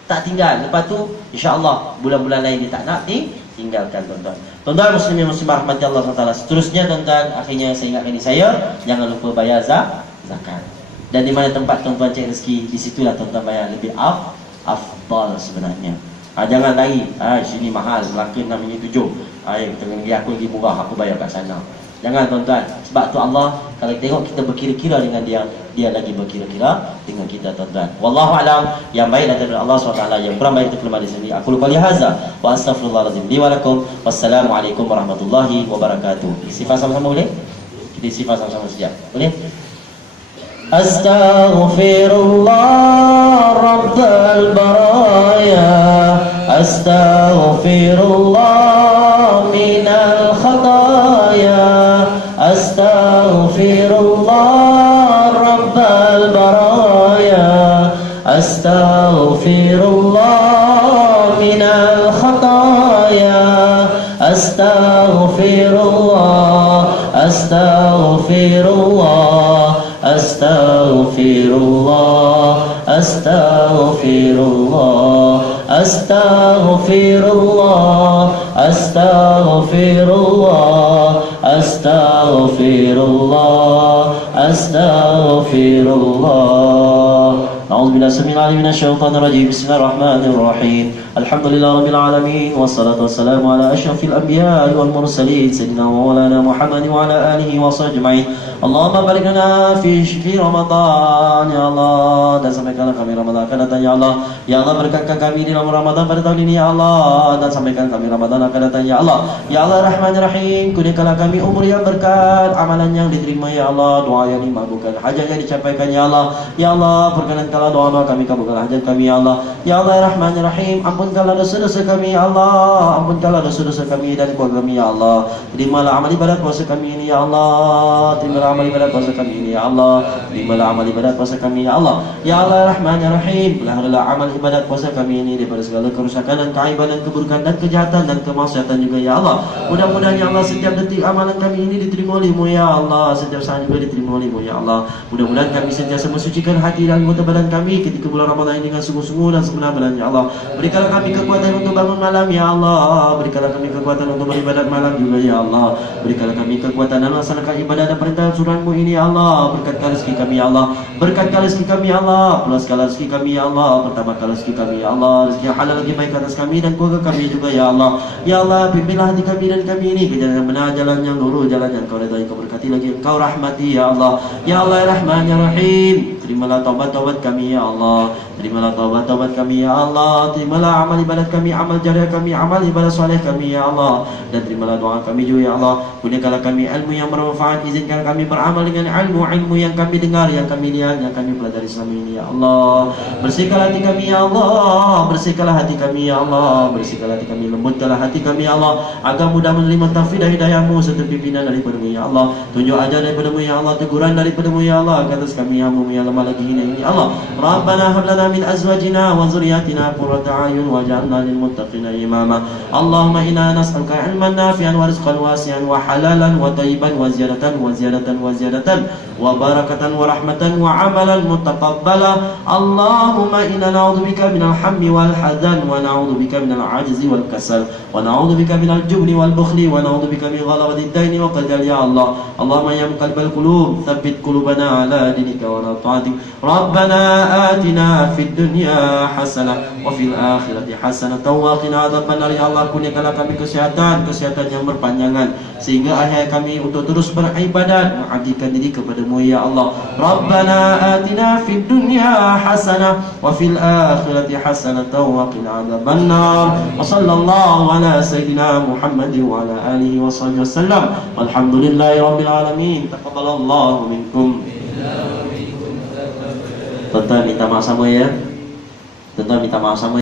tak tinggal. Lepas tu insya-Allah bulan-bulan lain dia tak nak tinggalkan, tuan-tuan. Tuan-tuan muslimin muslimah rahmati Allah SWT. Seterusnya tuan-tuan, akhirnya saya ingatkan ini saya, jangan lupa bayar zakat. Dan di mana tempat tuan-tuan cek rezeki, di situlah tuan-tuan bayar lebih afdal sebenarnya. Jangan lari, sini mahal, Melaka 6.7. Aku lagi murah, aku bayar kat sana. Jangan, tuan-tuan. Sebab tu Allah, kalau tengok kita berkira-kira dengan dia, dia lagi berkira-kira dengan kita, tuan-tuan. Wallahu a'lam. Yang baik daripada Allah SWT, yang kurang baik itu kelemahan di sini. Aku lupa lihaza wa astaghfirullahaladzim li wa lakum. Wassalamualaikum warahmatullahi wabarakatuh. Sifat sama-sama boleh? Kita sifat sama-sama sekejap. Boleh? Astaghfirullah Rabbal baraya, astaghfirullah minal khataya, astaghfirullah Rabbal baraya, astaghfirullah minal khataya, astaghfirullah, astaghfirullah, astaghfirullah, astaghfirullah, astaghfirullah, astaghfirullah, astaghfirullah, astaghfirullah. أعوذ بالله السميع العليم من الشيطان الرجيم. بسم الله الرحمن الرحيم. الحمد لله رب العالمين، والصلاة والسلام على أشرف الأنبياء والمرسلين سيدنا ومولانا محمد وعلى آله وصحبه أجمعين. اللهم بارك لنا في رمضان ya Allah, dan sampaikanlah kami Ramadan akan datang ya Allah. Ya Allah, berkatkan kami di dalam Ramadan pada tahun ini ya Allah, dan sampaikan kami Ramadan akan datang ya Allah. Ya Allah Rahman Rahim, kurniakanlah kami umur yang berkat, amalan yang diterima ya Allah, doa yang dimabulkan, hajat yang dicapaikan ya Allah. Ya Allah, perkenankanlah doa-doa kami, kabulkanlah hajat kami ya Allah. Ya Allah Rahman Rahim, ampunkanlah dosa-dosa kami ya Allah, ampunkanlah dosa-dosa kami dan keluarga kami ya Allah. Terimalah amal ibadat puasa kami ini ya Allah, terimalah amal ibadat puasa kami ini ya Allah, terimalah amal ibadat puasa kami ya Allah. Ya Allah Rahman Rahim, peliharalah amal ibadat puasa kami ini daripada segala kerusakan dan keaiban dan keburukan dan kejahatan dan kemaksiatan juga ya Allah. Mudah-mudahan ya Allah setiap detik amalan kami ini diterima oleh-Mu ya Allah, setiap saat juga diterima oleh-Mu ya Allah. Mudah-mudahan kami sentiasa mensucikan hati dan anggota badan kami ketika bulan Ramadan ini dengan sungguh-sungguh dan sebenar-benarnya ya Allah. Berikanlah kami kekuatan untuk bangun malam ya Allah, berikanlah kami kekuatan untuk beribadat malam juga ya Allah. Berikanlah kami kekuatan dalam melaksanakan ibadah dan perintah surat-Mu ini ya Allah. Berkatkan rezeki kami ya Allah, berkatkan rezeki kami ya Allah, luaskan rezeki kami ya Allah, pertambahkan rezeki kami ya Allah, rezeki yang halal lagi baik atas kami dan keluarga kami juga ya Allah. Ya Allah, pimpinlah hati kami dan kami ini ke jalan yang benar, jalan yang lurus, jalan yang Kau redai, Kau berkati lagi, Kau rahmati ya Allah. Ya Allah Rahman ya Rahim, terimalah taubat-taubat kami ya Allah, Terimalah taubat-taubat kami ya Allah. Terimalah amal ibadat kami, amal jariah kami, amal ibadat soleh kami ya Allah. Dan terimalah doa kami juga ya Allah. Kurniakanlah kami ilmu yang bermanfaat. Izinkan kami beramal dengan ilmu-ilmu yang kami dengar, yang kami lihat, yang kami pelajari selama ini ya Allah. Bersihkanlah hati kami ya Allah. Bersihkanlah hati kami ya Allah. Bersihkanlah hati kami, lembutkanlah hati kami ya Allah, agar mudah menerima taufik dan hidayah-Mu serta pimpinan daripada-Mu ya Allah. Tunjuk ajar daripada-Mu ya Allah, teguran daripada-Mu ya Allah, atas kami hamba-Mu ya Allah lagi ini ya Allah. Rabbana hab lana min azwajina wa zurriyyatina qurrata a'yun waj'alna lil muttaqina imama. Allahumma inna nas'aluka ilman nafi'an wa rizqan wasi'an wa halalan wa thayyiban wa ziyadatan wa ziyadatan wa ziyadatan wa barakatan wa rahmatan wa amalan mutaqabbala. Allahumma inna na'udzubika minal hammi wal hazan wa na'udzubika minal ajzi wal kasal wa na'udzubika minal jubni wal bukhli wa na'udzubika min ghalabati ad-daini wa qadar ya Allah. Allahumma ya muqallibal qulub tsabbit qulubana ala dinika wa ala ta'atik. Rabbana atina fid dunya hasanah wa fil akhirati hasanah wa qina adzabannar ya Allah. Kurniakanlah kami kesehatan yang berpanjangan, sehingga akhir kami untuk terus beribadat, mengabdikan diri kepada-Mu ya Allah. Rabbana atina fid dunya hasanah wa fil akhirati hasanah wa qina adzabannar. Wa sallallahu ala sayyidina Muhammad wa ala alihi wa sahbihi wasallam. Walhamdulillahi rabbil alamin. Taqabbalallahu minkum. Tuan-tuan minta maaf sama ya. Tuan-tuan minta maaf sama